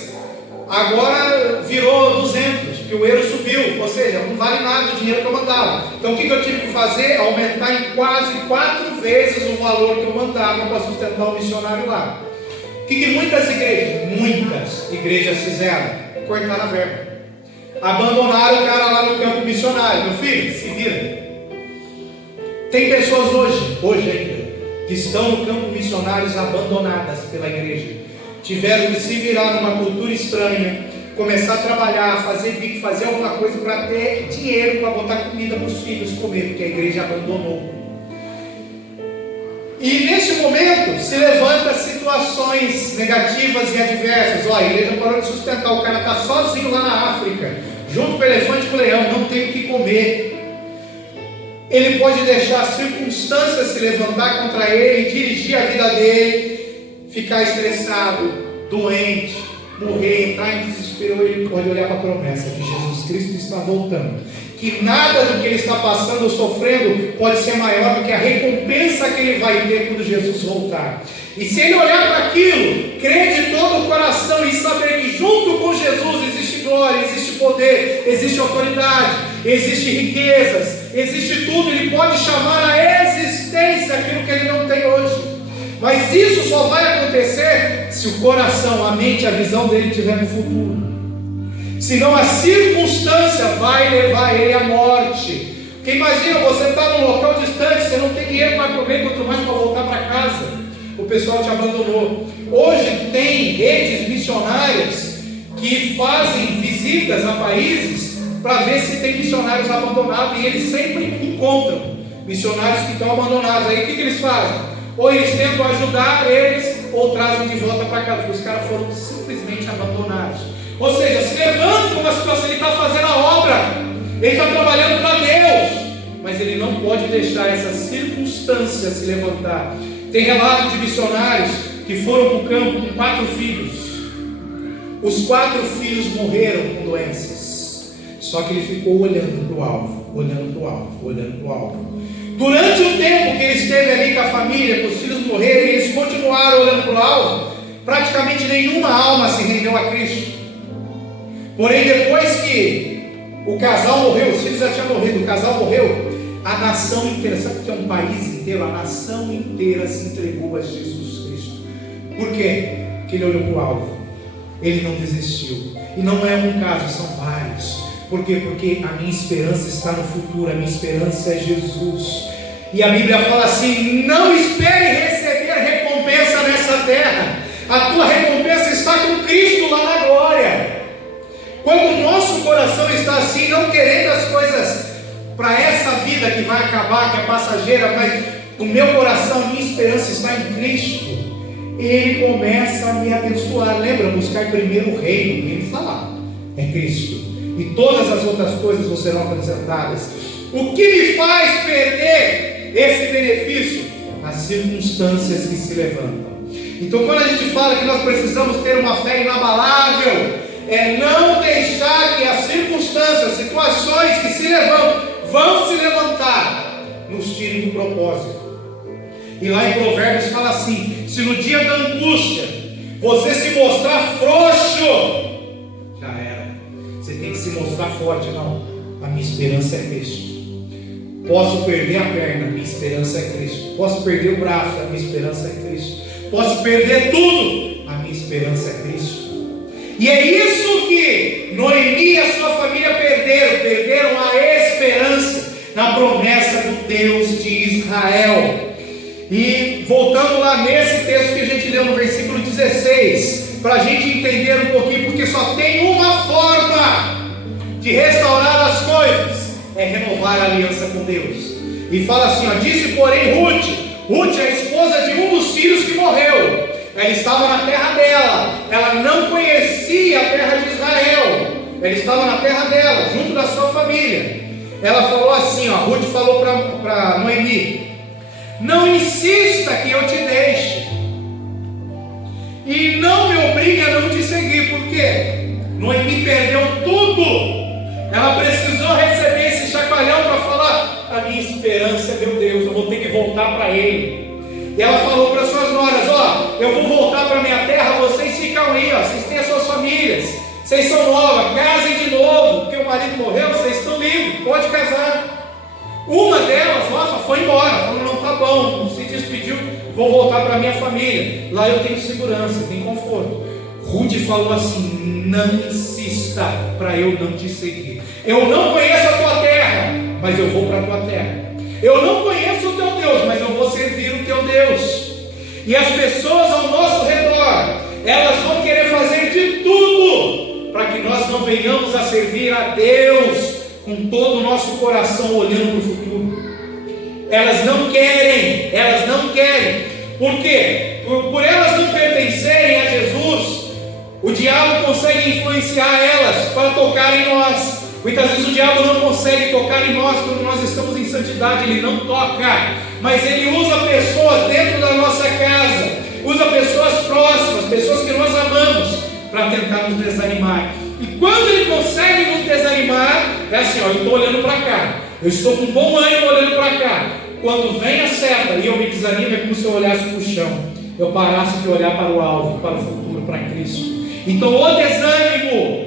agora virou 200, porque o euro subiu, ou seja, não vale nada o dinheiro que eu mandava. Então o que eu tive que fazer? Aumentar em quase 4 vezes o valor que eu mandava para sustentar o missionário lá. O que muitas igrejas fizeram? Cortaram a verba, abandonaram o cara lá no campo missionário. Meu filho, se vira. Tem pessoas hoje ainda, que estão no campo missionários abandonadas pela igreja. Tiveram que se virar numa cultura estranha, começar a trabalhar, fazer bico, fazer alguma coisa para ter dinheiro para botar comida para os filhos comer, porque a igreja abandonou. E neste momento se levantam situações negativas e adversas. A igreja parou de sustentar, o cara está sozinho lá na África, junto com o elefante e com o leão, não tem o que comer. Ele pode deixar as circunstâncias se levantar contra ele, dirigir a vida dele, ficar estressado, doente, morrer, entrar em desespero. Ele pode olhar para a promessa que Jesus Cristo está voltando, que nada do que ele está passando ou sofrendo pode ser maior do que a recompensa que ele vai ter quando Jesus voltar. E se ele olhar para aquilo, crer de todo o coração e saber que junto com Jesus existe glória, existe poder, existe autoridade, existe riquezas, existe tudo, ele pode chamar à existência aquilo que ele não tem hoje. Mas isso só vai acontecer se o coração, a mente, a visão dele estiver no futuro. Senão a circunstância vai levar ele à morte. Porque imagina, você está num local distante, você não tem dinheiro para comer, quanto mais para voltar para casa. O pessoal te abandonou. Hoje tem redes missionárias que fazem visitas a países para ver se tem missionários abandonados, e eles sempre encontram missionários que estão abandonados. Aí o que eles fazem? Ou eles tentam ajudar eles, ou trazem de volta para casa, porque os caras foram simplesmente abandonados. Ou seja, se levanta uma situação, ele está fazendo a obra, ele está trabalhando para Deus, mas ele não pode deixar essas circunstâncias se levantar. Tem relatos de missionários que foram para o campo com 4 filhos. Os 4 filhos morreram com doenças, só que ele ficou olhando para o alvo, olhando para o alvo, olhando para o alvo. Durante o tempo que ele esteve ali com a família, com os filhos morrerem, eles continuaram olhando para o alvo. praticamente nenhuma alma se rendeu a Cristo. Porém, depois que o casal morreu, os filhos já tinham morrido, o casal morreu, a nação inteira, sabe o que é um país inteiro? A nação inteira se entregou a Jesus Cristo. Por quê? Porque ele olhou para o alvo, ele não desistiu. E não é um caso, são vários. Por quê? Porque a minha esperança está no futuro, a minha esperança é Jesus. E a Bíblia fala assim: não espere receber recompensa nessa terra, a tua recompensa está com Cristo lá na glória. Quando o nosso coração está assim, não querendo as coisas para essa vida que vai acabar, que é passageira, mas o meu coração, a minha esperança está em Cristo, Ele começa a me abençoar. Lembra? Buscar primeiro o reino, Ele está lá, é Cristo, e todas as outras coisas vos serão acrescentadas. O que me faz perder esse benefício? As circunstâncias que se levantam. Então, quando a gente fala que nós precisamos ter uma fé inabalável, é não deixar que as circunstâncias, situações que se levantam, vão se levantar, nos tirem do propósito. E lá em Provérbios fala assim: se no dia da angústia você se mostrar frouxo, já era. Você tem que se mostrar forte. Não, a minha esperança é Cristo. Posso perder a perna, a minha esperança é Cristo. Posso perder o braço, a minha esperança é Cristo. Posso perder tudo, a minha esperança é Cristo. E é isso que Noemi e a sua família perderam a esperança na promessa do Deus de Israel. E voltando lá nesse texto que a gente leu no versículo 16, para a gente entender um pouquinho, porque só tem uma forma de restaurar as coisas, é renovar a aliança com Deus. E fala assim, ó: disse porém Ruth é a esposa de um dos filhos que morreu. Ela estava na terra dela, ela não conhecia a terra de Israel, ela estava na terra dela, junto da sua família. Ela falou assim, ó, Ruth falou para Noemi: não insista que eu te deixe, e não me obrigue a não te seguir. Por quê? Noemi perdeu tudo, ela precisou receber esse chacoalhão para falar: a minha esperança é meu Deus, eu vou ter que voltar para Ele. E ela falou para suas noras: ó, eu vou voltar para minha terra, vocês ficam aí, ó, vocês têm as suas famílias, vocês são novas, casem de novo, porque o marido morreu, vocês estão livres, pode casar. Uma delas, nossa, foi embora, falou: não, tá bom, se despediu, vou voltar para minha família, lá eu tenho segurança, tenho conforto. Ruth falou assim: não insista para eu não te seguir. Eu não conheço a tua terra, mas eu vou para a tua terra. Eu não conheço o teu Deus, mas eu vou servir o teu Deus. E as pessoas ao nosso redor, elas vão querer fazer de tudo para que nós não venhamos a servir a Deus com todo o nosso coração olhando para o futuro. Elas não querem. Por quê? Por elas não pertencerem a Jesus, o diabo consegue influenciar elas para tocar em nós. Muitas vezes o diabo não consegue tocar em nós quando nós estamos em santidade, ele não toca, mas ele usa pessoas dentro da nossa casa, usa pessoas próximas, pessoas que nós amamos, para tentar nos desanimar. E quando ele consegue nos desanimar, é assim, ó, eu estou olhando para cá, eu estou com bom ânimo olhando para cá. Quando vem a seta e eu me desanimo, é como se eu olhasse para o chão, eu parasse de olhar para o alvo, para o futuro, para Cristo. Então o desânimo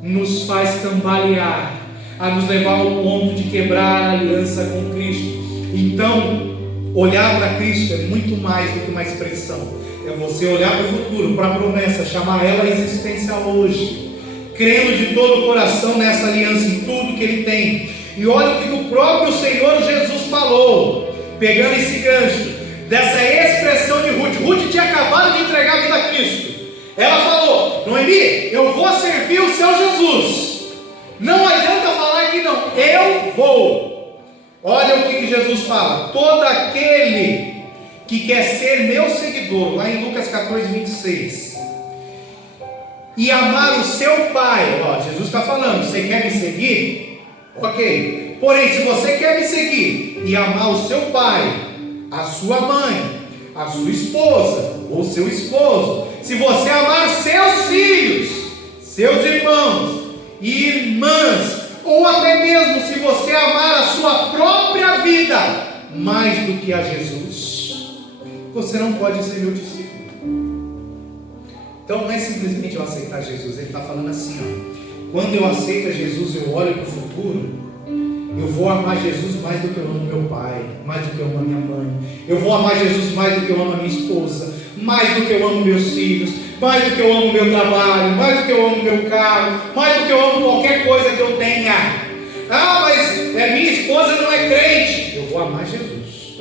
nos faz cambalear, a nos levar ao ponto de quebrar a aliança com Cristo. Então, olhar para Cristo é muito mais do que uma expressão, é você olhar para o futuro, para a promessa, chamar ela à existência hoje, crendo de todo o coração nessa aliança, em tudo que Ele tem. E olha o que o próprio Senhor Jesus falou, pegando esse gancho dessa expressão de Ruth. Ruth tinha acabado de entregar a vida a Cristo. Ela falou: Noemi, eu vou servir o seu Jesus, não adianta falar que não, eu vou. Olha o que Jesus fala: todo aquele que quer ser meu seguidor, lá em Lucas 14:26, e amar o seu pai, ó, Jesus está falando, você quer me seguir? Ok, porém se você quer me seguir e amar o seu pai, a sua mãe, a sua esposa ou seu esposo, se você amar seus filhos, seus irmãos e irmãs, ou até mesmo se você amar a sua própria vida mais do que a Jesus, você não pode ser meu discípulo. Então não é simplesmente eu aceitar Jesus, ele está falando assim, ó, quando eu aceito Jesus, eu olho para o futuro, eu vou amar Jesus mais do que eu amo meu pai, mais do que eu amo a minha mãe, eu vou amar Jesus mais do que eu amo a minha esposa, mais do que eu amo meus filhos, mais do que eu amo meu trabalho, mais do que eu amo meu carro, mais do que eu amo qualquer coisa que eu tenha. Ah, mas minha esposa não é crente, eu vou amar Jesus.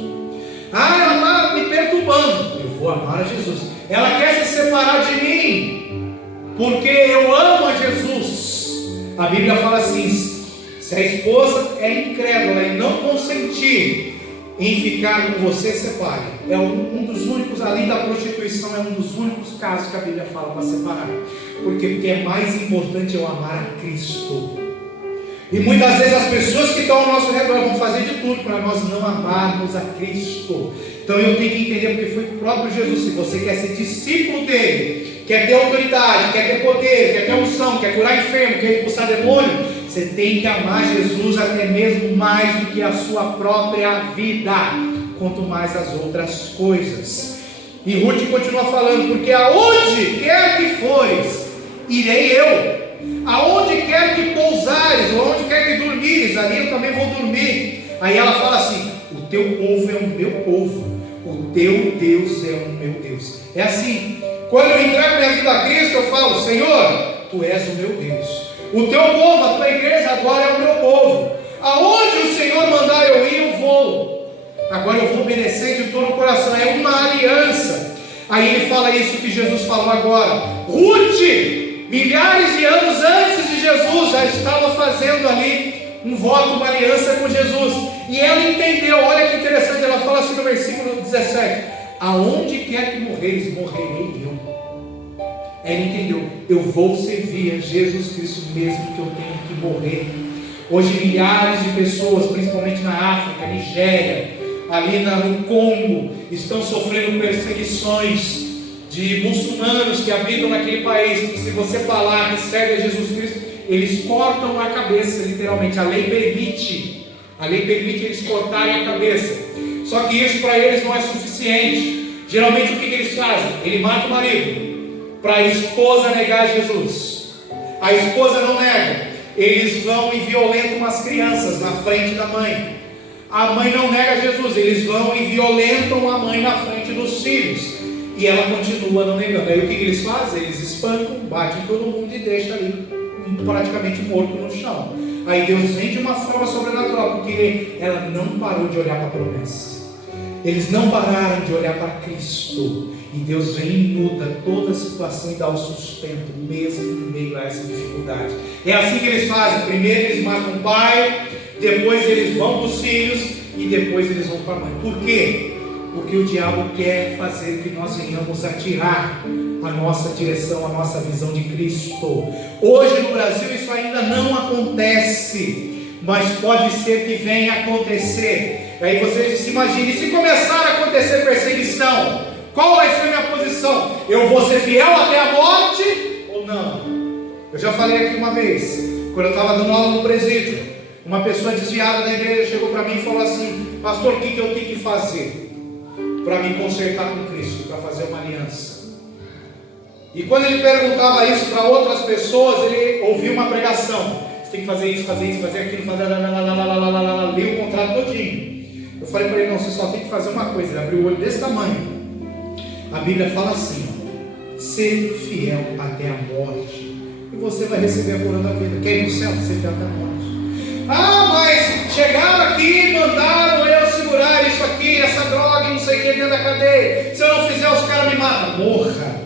Ah, ela está me perturbando, eu vou amar a Jesus. Ela quer se separar de mim, porque eu amo a Jesus. A Bíblia fala assim, se a esposa é incrédula e não consentir em ficar com você, separe. É um dos únicos, além da prostituição, é um dos únicos casos que a Bíblia fala para separar. Por quê? Porque é mais importante eu amar a Cristo. E muitas vezes as pessoas que estão ao nosso redor vão fazer de tudo para nós não amarmos a Cristo. Então eu tenho que entender, porque foi o próprio Jesus. Se você quer ser discípulo dele, quer ter autoridade, quer ter poder, quer ter unção, quer curar enfermo, quer expulsar demônio, você tem que amar Jesus até mesmo mais do que a sua própria vida, quanto mais as outras coisas. E Ruth continua falando, porque aonde quer que fores, irei eu. Aonde quer que pousares, ou aonde quer que dormires, ali eu também vou dormir. Aí ela fala assim, o teu povo é o meu povo, o teu Deus é o meu Deus. É assim, quando eu entrego minha vida a Cristo, eu falo, Senhor, tu és o meu Deus. O teu povo, a tua igreja agora é o meu povo. Aonde o Senhor mandar eu ir, eu vou. Agora eu vou obedecer de todo o coração. É uma aliança. Aí ele fala isso que Jesus falou agora. Ruth, milhares de anos antes de Jesus, já estava fazendo ali um voto, uma aliança com Jesus. E ela entendeu, olha que interessante, ela fala assim no versículo 17: aonde quer que morreres, morrerei eu. Ela entendeu, eu vou servir a Jesus Cristo mesmo que eu tenha que morrer. Hoje milhares de pessoas, principalmente na África, Nigéria, ali no Congo, estão sofrendo perseguições de muçulmanos que habitam naquele país, que se você falar que serve a Jesus Cristo, eles cortam a cabeça, literalmente. A lei permite eles cortarem a cabeça. Só que isso para eles não é suficiente. Geralmente o que eles fazem? Ele mata o marido, para a esposa negar Jesus. A esposa não nega, eles vão e violentam as crianças na frente da mãe. A mãe não nega Jesus, eles vão e violentam a mãe na frente dos filhos. E ela continua não negando. Aí o que eles fazem? Eles espancam, batem todo mundo e deixam ali praticamente morto no chão. Aí Deus vem de uma forma sobrenatural, porque ela não parou de olhar para a promessa. Eles não pararam de olhar para Cristo. E Deus vem e muda toda a situação e dá o sustento, mesmo em meio a essa dificuldade. É assim que eles fazem. Primeiro eles matam o pai, depois eles vão para os filhos e depois eles vão para a mãe. Por quê? Porque o diabo quer fazer que nós venhamos a tirar a nossa direção, a nossa visão de Cristo. Hoje no Brasil isso ainda não acontece, mas pode ser que venha a acontecer. Aí você se imagine, se começar a acontecer perseguição, qual vai ser a minha posição? Eu vou ser fiel até a morte ou não? Eu já falei aqui uma vez, quando eu estava dando aula no presídio, uma pessoa desviada da igreja chegou para mim e falou assim: pastor, o que eu tenho que fazer para me consertar com Cristo, para fazer uma aliança? E quando ele perguntava isso para outras pessoas, ele ouvia uma pregação: você tem que fazer isso, fazer isso, fazer aquilo, fazer li o contrato todinho. Eu falei para ele: não, você só tem que fazer uma coisa. Ele abriu o olho desse tamanho. A Bíblia fala assim: ser fiel até a morte, e você vai receber a coroa da vida. Quer ir no céu? Ser fiel até a morte. Ah, mas chegaram aqui, mandaram eu segurar isso aqui, essa droga, não sei o que, dentro da cadeia. Se eu não fizer, os caras me matam. Morra,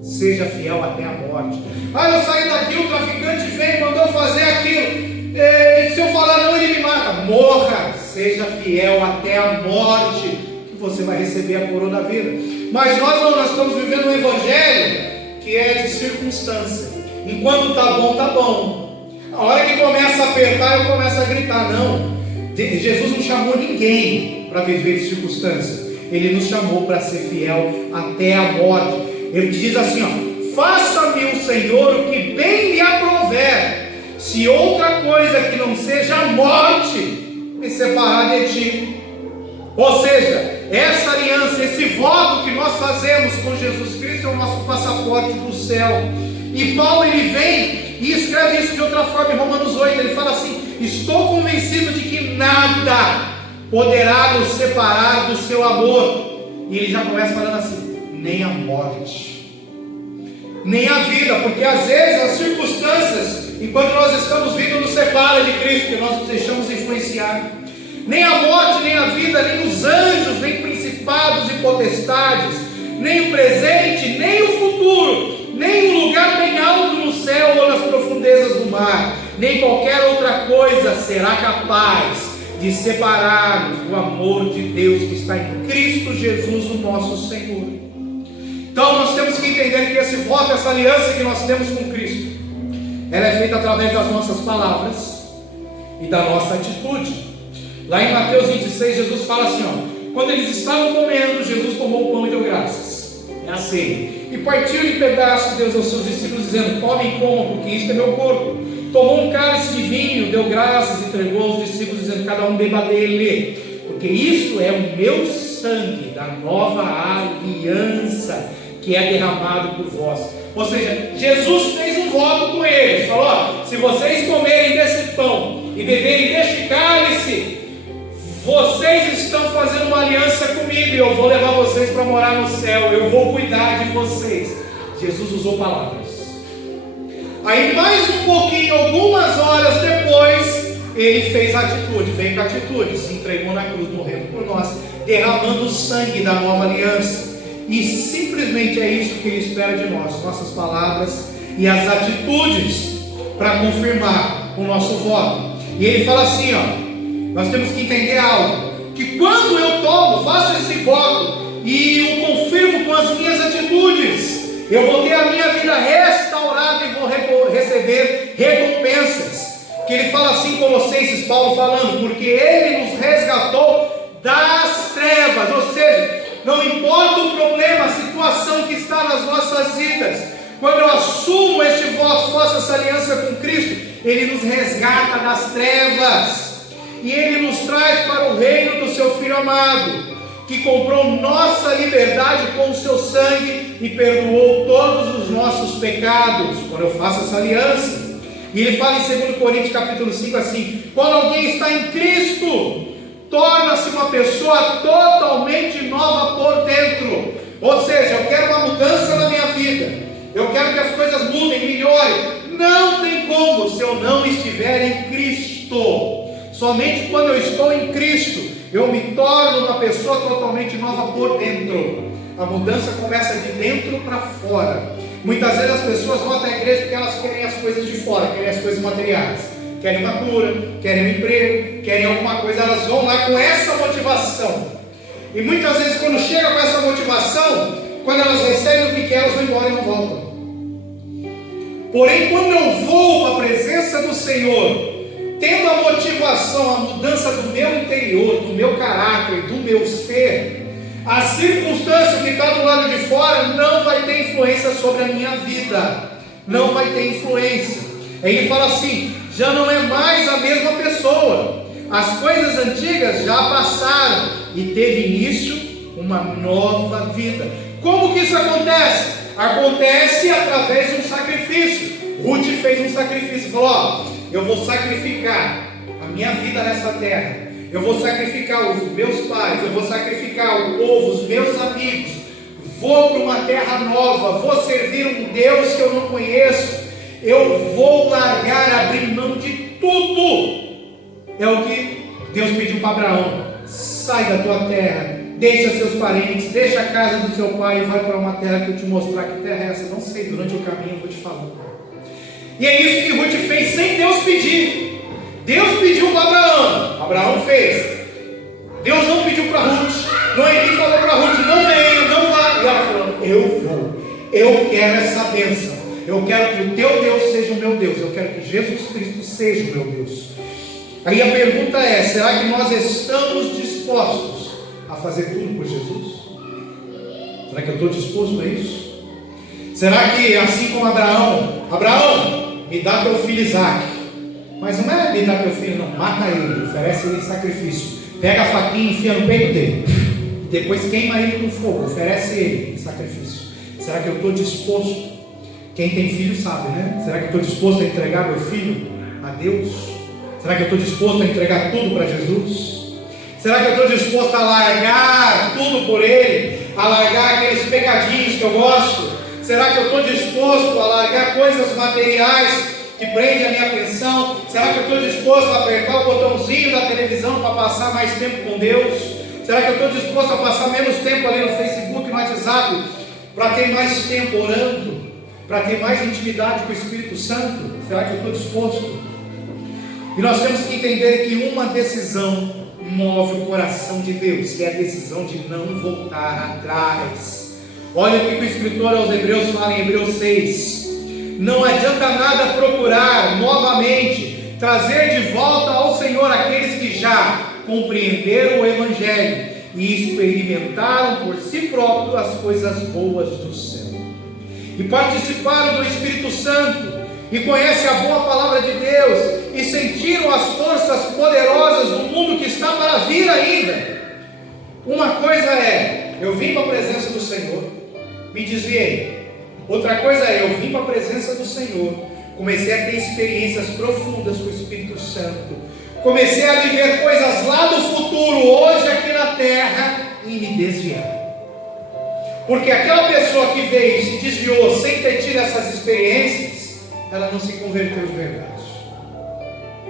seja fiel até a morte. Ah, eu saí daqui, o traficante veio, mandou fazer aquilo, e se eu falar não, ele me mata. Morra, seja fiel até a morte, que você vai receber a coroa da vida. Mas nós estamos vivendo um evangelho que é de circunstância. Enquanto está bom, está bom. A hora que começa a apertar, eu começo a gritar. Não, Jesus não chamou ninguém para viver de circunstância. Ele nos chamou para ser fiel até a morte. Ele diz assim, ó: faça-me o Senhor o que bem lhe aprouver, se outra coisa que não seja a morte me separar de ti. Ou seja, essa aliança, esse voto que nós fazemos com Jesus Cristo é o nosso passaporte do céu. E Paulo ele vem e escreve isso de outra forma em Romanos 8, ele fala assim: estou convencido de que nada poderá nos separar do seu amor. E ele já começa falando assim: nem a morte, nem a vida, porque às vezes as circunstâncias, enquanto nós estamos vivos, nos separa de Cristo, que nós nos deixamos influenciar. Nem a morte, nem a vida, nem os anjos, nem principados e potestades, nem o presente, nem o futuro, nem o lugar bem alto no céu ou nas profundezas do mar, nem qualquer outra coisa será capaz de separar-nos do amor de Deus que está em Cristo Jesus, o nosso Senhor. Então nós temos que entender que esse voto, essa aliança que nós temos com Cristo, ela é feita através das nossas palavras e da nossa atitude. Lá em Mateus 26, Jesus fala assim, quando eles estavam comendo, Jesus tomou o pão e deu graças, é a ceia, e partiu em pedaços, deu aos seus discípulos, dizendo: tomem e comam, porque isto é meu corpo. Tomou um cálice de vinho, deu graças e entregou aos discípulos, dizendo: cada um beba dele, porque isto é o meu sangue da nova aliança, que é derramado por vós. Ou seja, Jesus fez um voto com eles, falou: se vocês comerem desse pão e beberem deste cálice, vocês estão fazendo uma aliança comigo, e eu vou levar vocês para morar no céu, eu vou cuidar de vocês. Jesus usou palavras. Aí mais um pouquinho, algumas horas depois, ele fez atitude, veio com atitude, se entregou na cruz, morrendo por nós, derramando o sangue da nova aliança. E simplesmente é isso que ele espera de nós, nossas palavras e as atitudes, para confirmar o nosso voto. E ele fala assim, nós temos que entender algo, que quando eu tomo, faço esse voto e o confirmo com as minhas atitudes, eu vou ter a minha vida restaurada e vou receber recompensas. Que ele fala assim em Colossenses, Paulo falando: porque ele nos resgatou das trevas. Ou seja, não importa o problema, a situação que está nas nossas vidas, quando eu assumo este voto, faço essa aliança com Cristo, ele nos resgata das trevas e ele nos traz para o reino do seu Filho amado, que comprou nossa liberdade com o seu sangue e perdoou todos os nossos pecados, quando eu faço essa aliança. E ele fala em 2 Coríntios capítulo 5 assim: quando alguém está em Cristo, torna-se uma pessoa totalmente nova por dentro. Ou seja, eu quero uma mudança na minha vida, eu quero que as coisas mudem, melhorem. Não tem como se eu não estiver em Cristo. Somente quando eu estou em Cristo, eu me torno uma pessoa totalmente nova por dentro. A mudança começa de dentro para fora. Muitas vezes as pessoas vão até a igreja porque elas querem as coisas de fora, querem as coisas materiais, querem uma cura, querem um emprego, querem alguma coisa, elas vão lá com essa motivação. E muitas vezes quando chega com essa motivação, quando elas recebem o que querem, elas vão embora e não voltam. Porém, quando eu vou para a presença do Senhor, tendo a motivação, a mudança do meu interior, do meu caráter, do meu ser, a circunstância que está do lado de fora não vai ter influência sobre a minha vida, não vai ter influência. Aí ele fala assim: já não é mais a mesma pessoa, as coisas antigas já passaram e teve início uma nova vida. Como que isso acontece? Acontece através de um sacrifício. Ruth fez um sacrifício, falou: eu vou sacrificar a minha vida nessa terra, eu vou sacrificar os meus pais, eu vou sacrificar o povo, os meus amigos, vou para uma terra nova, vou servir um Deus que eu não conheço, eu vou largar, abrir mão de tudo. É o que Deus pediu para Abraão: sai da tua terra, deixa seus parentes, deixa a casa do seu pai e vai para uma terra que eu te mostrar. Que terra é essa? Não sei, durante o caminho eu vou te falar. E é isso que Ruth fez sem Deus pedir. Deus pediu para Abraão, Abraão fez. Deus não pediu para Ruth. Noemi falou para Ruth: não venha, não vá. E ela falou: eu vou, eu quero essa bênção, eu quero que o teu Deus seja o meu Deus, eu quero que Jesus Cristo seja o meu Deus. Aí a pergunta é: será que nós estamos dispostos a fazer tudo por Jesus? Será que eu estou disposto a isso? Será que assim como Abraão, me dá teu filho Isaac? Mas não é me dá teu filho, não, mata ele, oferece ele em sacrifício, pega a faquinha e enfia no peito dele. e depois queima ele no fogo, oferece ele em sacrifício. Será que eu estou disposto? Quem tem filho sabe, né? Será que eu estou disposto a entregar meu filho a Deus? Será que eu estou disposto a entregar tudo para Jesus? Será que eu estou disposto a largar tudo por Ele? A largar aqueles pecadinhos que eu gosto? Será que eu estou disposto a largar coisas materiais que prendem a minha atenção? Será que eu estou disposto a apertar o botãozinho da televisão para passar mais tempo com Deus? Será que eu estou disposto a passar menos tempo ali no Facebook, no WhatsApp, para ter mais tempo orando? Para ter mais intimidade com o Espírito Santo? Será que eu estou disposto? E nós temos que entender que uma decisão move o coração de Deus, que é a decisão de não voltar atrás. Olha o que o escritor aos Hebreus fala em Hebreus 6: não adianta nada procurar novamente trazer de volta ao Senhor aqueles que já compreenderam o Evangelho e experimentaram por si próprios as coisas boas do céu, e participaram do Espírito Santo, e conhecem a boa palavra de Deus, e sentiram as forças poderosas do mundo que está para vir ainda. Uma coisa é, eu vim para a presença do Senhor, me desviei. Outra coisa é, eu vim para a presença do Senhor, comecei a ter experiências profundas com o Espírito Santo, comecei a viver coisas lá do futuro, hoje aqui na terra, e me desviar. Porque aquela pessoa que veio e se desviou sem ter tido essas experiências, ela não se converteu de verdade.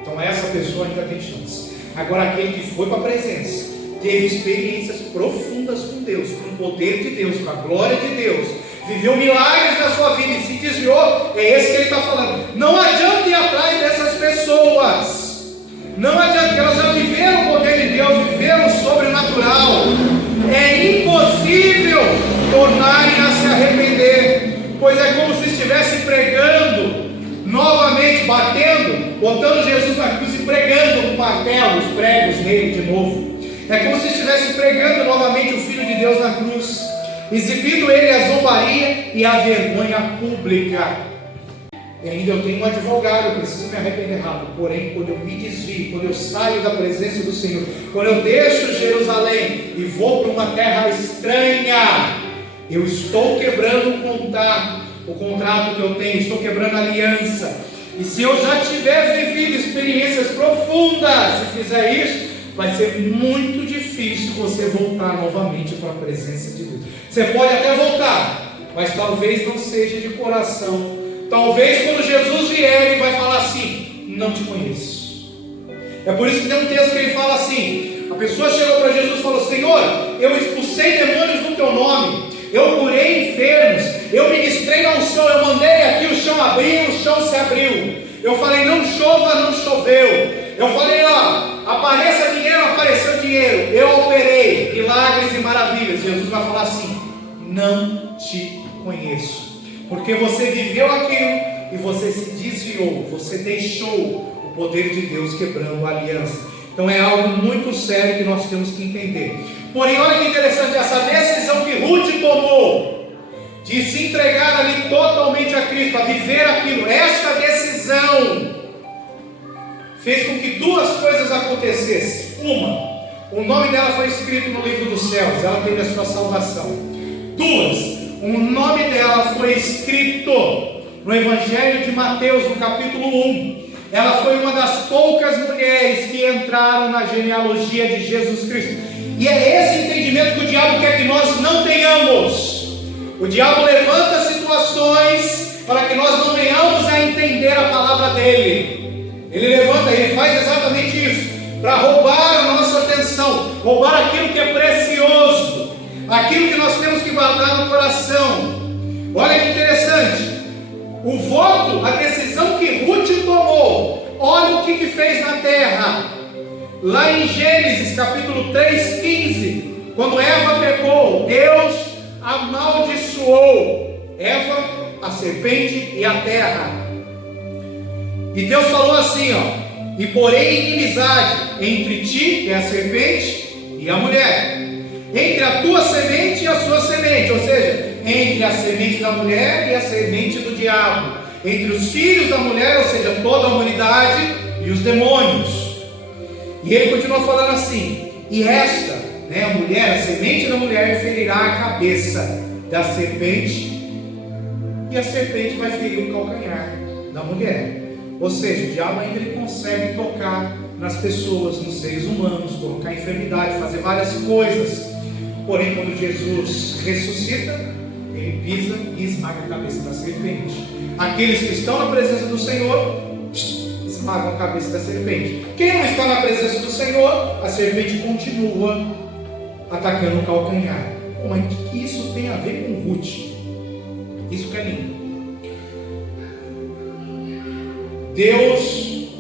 Então essa pessoa ainda tem chance. Agora aquele que foi para a presença, teve experiências profundas com Deus, com o poder de Deus, com a glória de Deus, viveu milagres na sua vida e se desviou, é esse que ele está falando. Não adianta ir atrás dessas pessoas. Não adianta, que elas já viveram o poder de Deus, viveram o sobrenatural. É impossível tornarem a se arrepender, pois é como se estivesse pregando novamente, batendo, botando Jesus na cruz e pregando com martelo, os pregos nele de novo. É como se estivesse pregando novamente o Filho de Deus na cruz, exibindo ele a zombaria e a vergonha pública. E ainda eu tenho um advogado, eu preciso me arrepender rápido. Porém, quando eu me desvio, quando eu saio da presença do Senhor, quando eu deixo Jerusalém e vou para uma terra estranha, eu estou quebrando o contrato que eu tenho, estou quebrando a aliança. E se eu já tiver vivido experiências profundas, se fizer isso, vai ser muito difícil você voltar novamente para a presença de Deus. Você pode até voltar, mas talvez não seja de coração. Talvez quando Jesus vier, ele vai falar assim: não te conheço. É por isso que tem um texto que ele fala assim: a pessoa chegou para Jesus e falou: Senhor, eu expulsei demônios no teu nome, eu curei enfermos, eu ministrei na unção, eu mandei aqui, o chão abriu, o chão se abriu. Eu falei: não chova, não choveu. Eu falei: ó, apareça dinheiro, apareceu dinheiro. Eu operei milagres e maravilhas. Jesus vai falar assim: não te conheço. Porque você viveu aquilo e você se desviou, você deixou o poder de Deus quebrando a aliança. Então é algo muito sério que nós temos que entender. Porém, olha que interessante, essa decisão que Ruth tomou de se entregar ali totalmente a Cristo, a viver aquilo, esta decisão fez com que duas coisas acontecessem. Uma, o nome dela foi escrito no livro dos céus, ela teve a sua salvação. Duas, o nome dela foi escrito no Evangelho de Mateus, no capítulo 1. Ela foi uma das poucas mulheres que entraram na genealogia de Jesus Cristo. E é esse entendimento que o diabo quer que nós não tenhamos. O diabo levanta situações para que nós não venhamos a entender a palavra dele. Ele levanta, ele faz exatamente isso, para roubar a nossa atenção, roubar aquilo que é precioso, aquilo que nós temos que guardar no coração. Olha que interessante, o voto, a decisão que Ruth tomou, olha o que fez na terra. Lá em Gênesis capítulo 3:15, quando Eva pecou, Deus amaldiçoou Eva, a serpente e a terra. E Deus falou assim, ó: e porém inimizade entre ti, que é a serpente, e a mulher, entre a tua semente e a sua semente, ou seja, entre a semente da mulher e a semente do diabo, entre os filhos da mulher, ou seja, toda a humanidade, e os demônios. E ele continua falando assim: e esta né? A mulher, a semente da mulher ferirá a cabeça da serpente, e a serpente vai ferir o calcanhar da mulher. Ou seja, o diabo ainda ele consegue tocar nas pessoas, nos seres humanos, colocar enfermidade, fazer várias coisas. Porém, quando Jesus ressuscita, ele pisa e esmaga a cabeça da serpente. Aqueles que estão na presença do Senhor esmagam a cabeça da serpente. Quem não está na presença do Senhor, a serpente continua atacando o calcanhar. Mas o que isso tem a ver com Ruth? Isso que é lindo. Deus,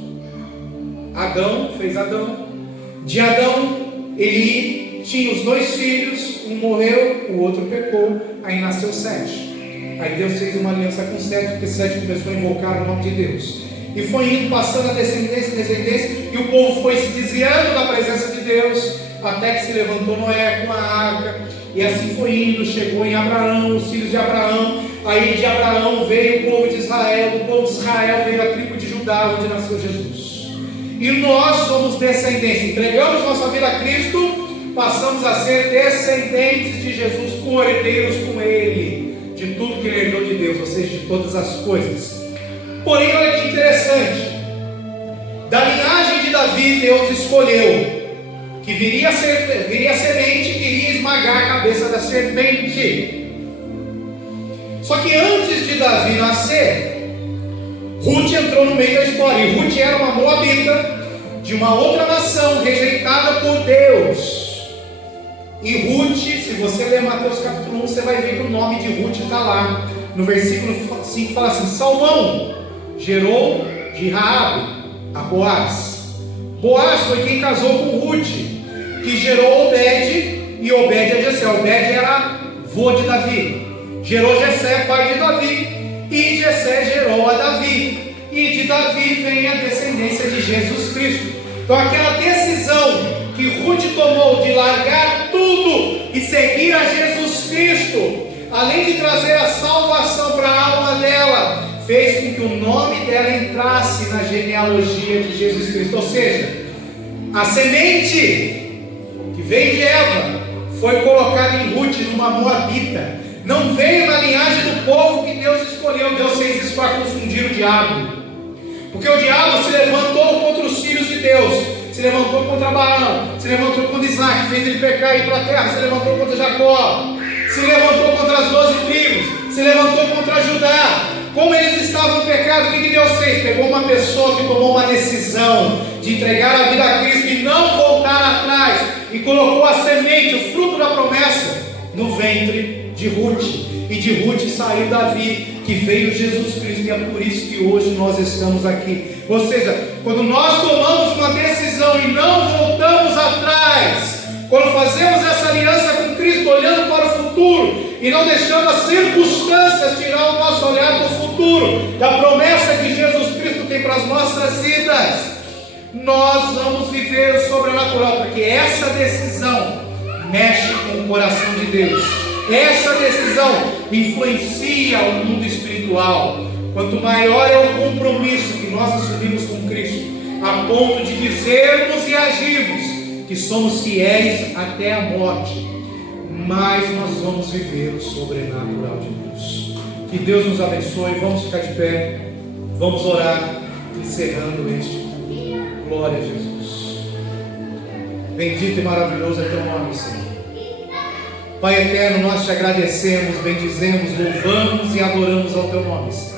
Adão, fez Adão. De Adão, ele tinha os 2 filhos, um morreu, o outro pecou, aí nasceu Sete. Aí Deus fez uma aliança com Sete, porque Sete começou a invocar o nome de Deus. E foi indo, passando a descendência, e o povo foi se desviando da presença de Deus, até que se levantou Noé com a arca, e assim foi indo, chegou em Abraão, os filhos de Abraão. Aí de Abraão veio o povo de Israel, do povo de Israel veio a tribo de Judá, onde nasceu Jesus. E nós somos descendentes, entregamos nossa vida a Cristo, passamos a ser descendentes de Jesus, co-herdeiros com Ele, de tudo que Ele herdou de Deus, ou seja, de todas as coisas. Porém, olha que interessante, da linhagem de Davi, Deus escolheu que viria a semente que iria esmagar a cabeça da serpente. Só que antes de Davi nascer, Ruth entrou no meio da história. E Ruth era uma moabita de uma outra nação, rejeitada por Deus. E Ruth, se você ler Mateus capítulo 1, você vai ver que o nome de Ruth está lá. No versículo 5 fala assim: Salmão gerou de Raabe a Boaz. Boaz foi quem casou com Ruth, que gerou Obed, e Obed a Jessé. Obed era vô de Davi. Gerou Jessé, pai de Davi, e Jessé gerou a Davi, e de Davi vem a descendência de Jesus Cristo. Então aquela decisão que Ruth tomou de largar tudo e seguir a Jesus Cristo, além de trazer a salvação para a alma dela, fez com que o nome dela entrasse na genealogia de Jesus Cristo. Ou seja, a semente que veio de Eva foi colocada em Ruth, numa moabita. Não veio na linhagem do povo que Deus escolheu. Deus fez isso para confundir o diabo. Porque o diabo se levantou contra os filhos de Deus. Se levantou contra Abraão. Se levantou contra Isaac, fez ele pecar e ir para a terra. Se levantou contra Jacó. Se levantou contra as 12 tribos. Se levantou contra Judá. Como eles estavam em pecado, o que Deus fez? Pegou uma pessoa que tomou uma decisão de entregar a vida a Cristo e não voltar atrás. E colocou a semente, o fruto da promessa, no ventre de Ruth, e de Ruth saiu Davi, que veio Jesus Cristo, e é por isso que hoje nós estamos aqui. Ou seja, quando nós tomamos uma decisão e não voltamos atrás, quando fazemos essa aliança com Cristo, olhando para o futuro, e não deixando as circunstâncias tirar o nosso olhar do futuro, da promessa que Jesus Cristo tem para as nossas vidas, nós vamos viver o sobrenatural, porque essa decisão mexe com o coração de Deus. Essa decisão influencia o mundo espiritual. Quanto maior é o compromisso que nós assumimos com Cristo, a ponto de dizermos e agirmos que somos fiéis até a morte, mais nós vamos viver o sobrenatural de Deus. Que Deus nos abençoe. Vamos ficar de pé, vamos orar, encerrando este culto. Glória a Jesus. Bendito e maravilhoso é teu nome, Senhor. Pai eterno, nós te agradecemos, bendizemos, louvamos e adoramos ao teu nome, Senhor.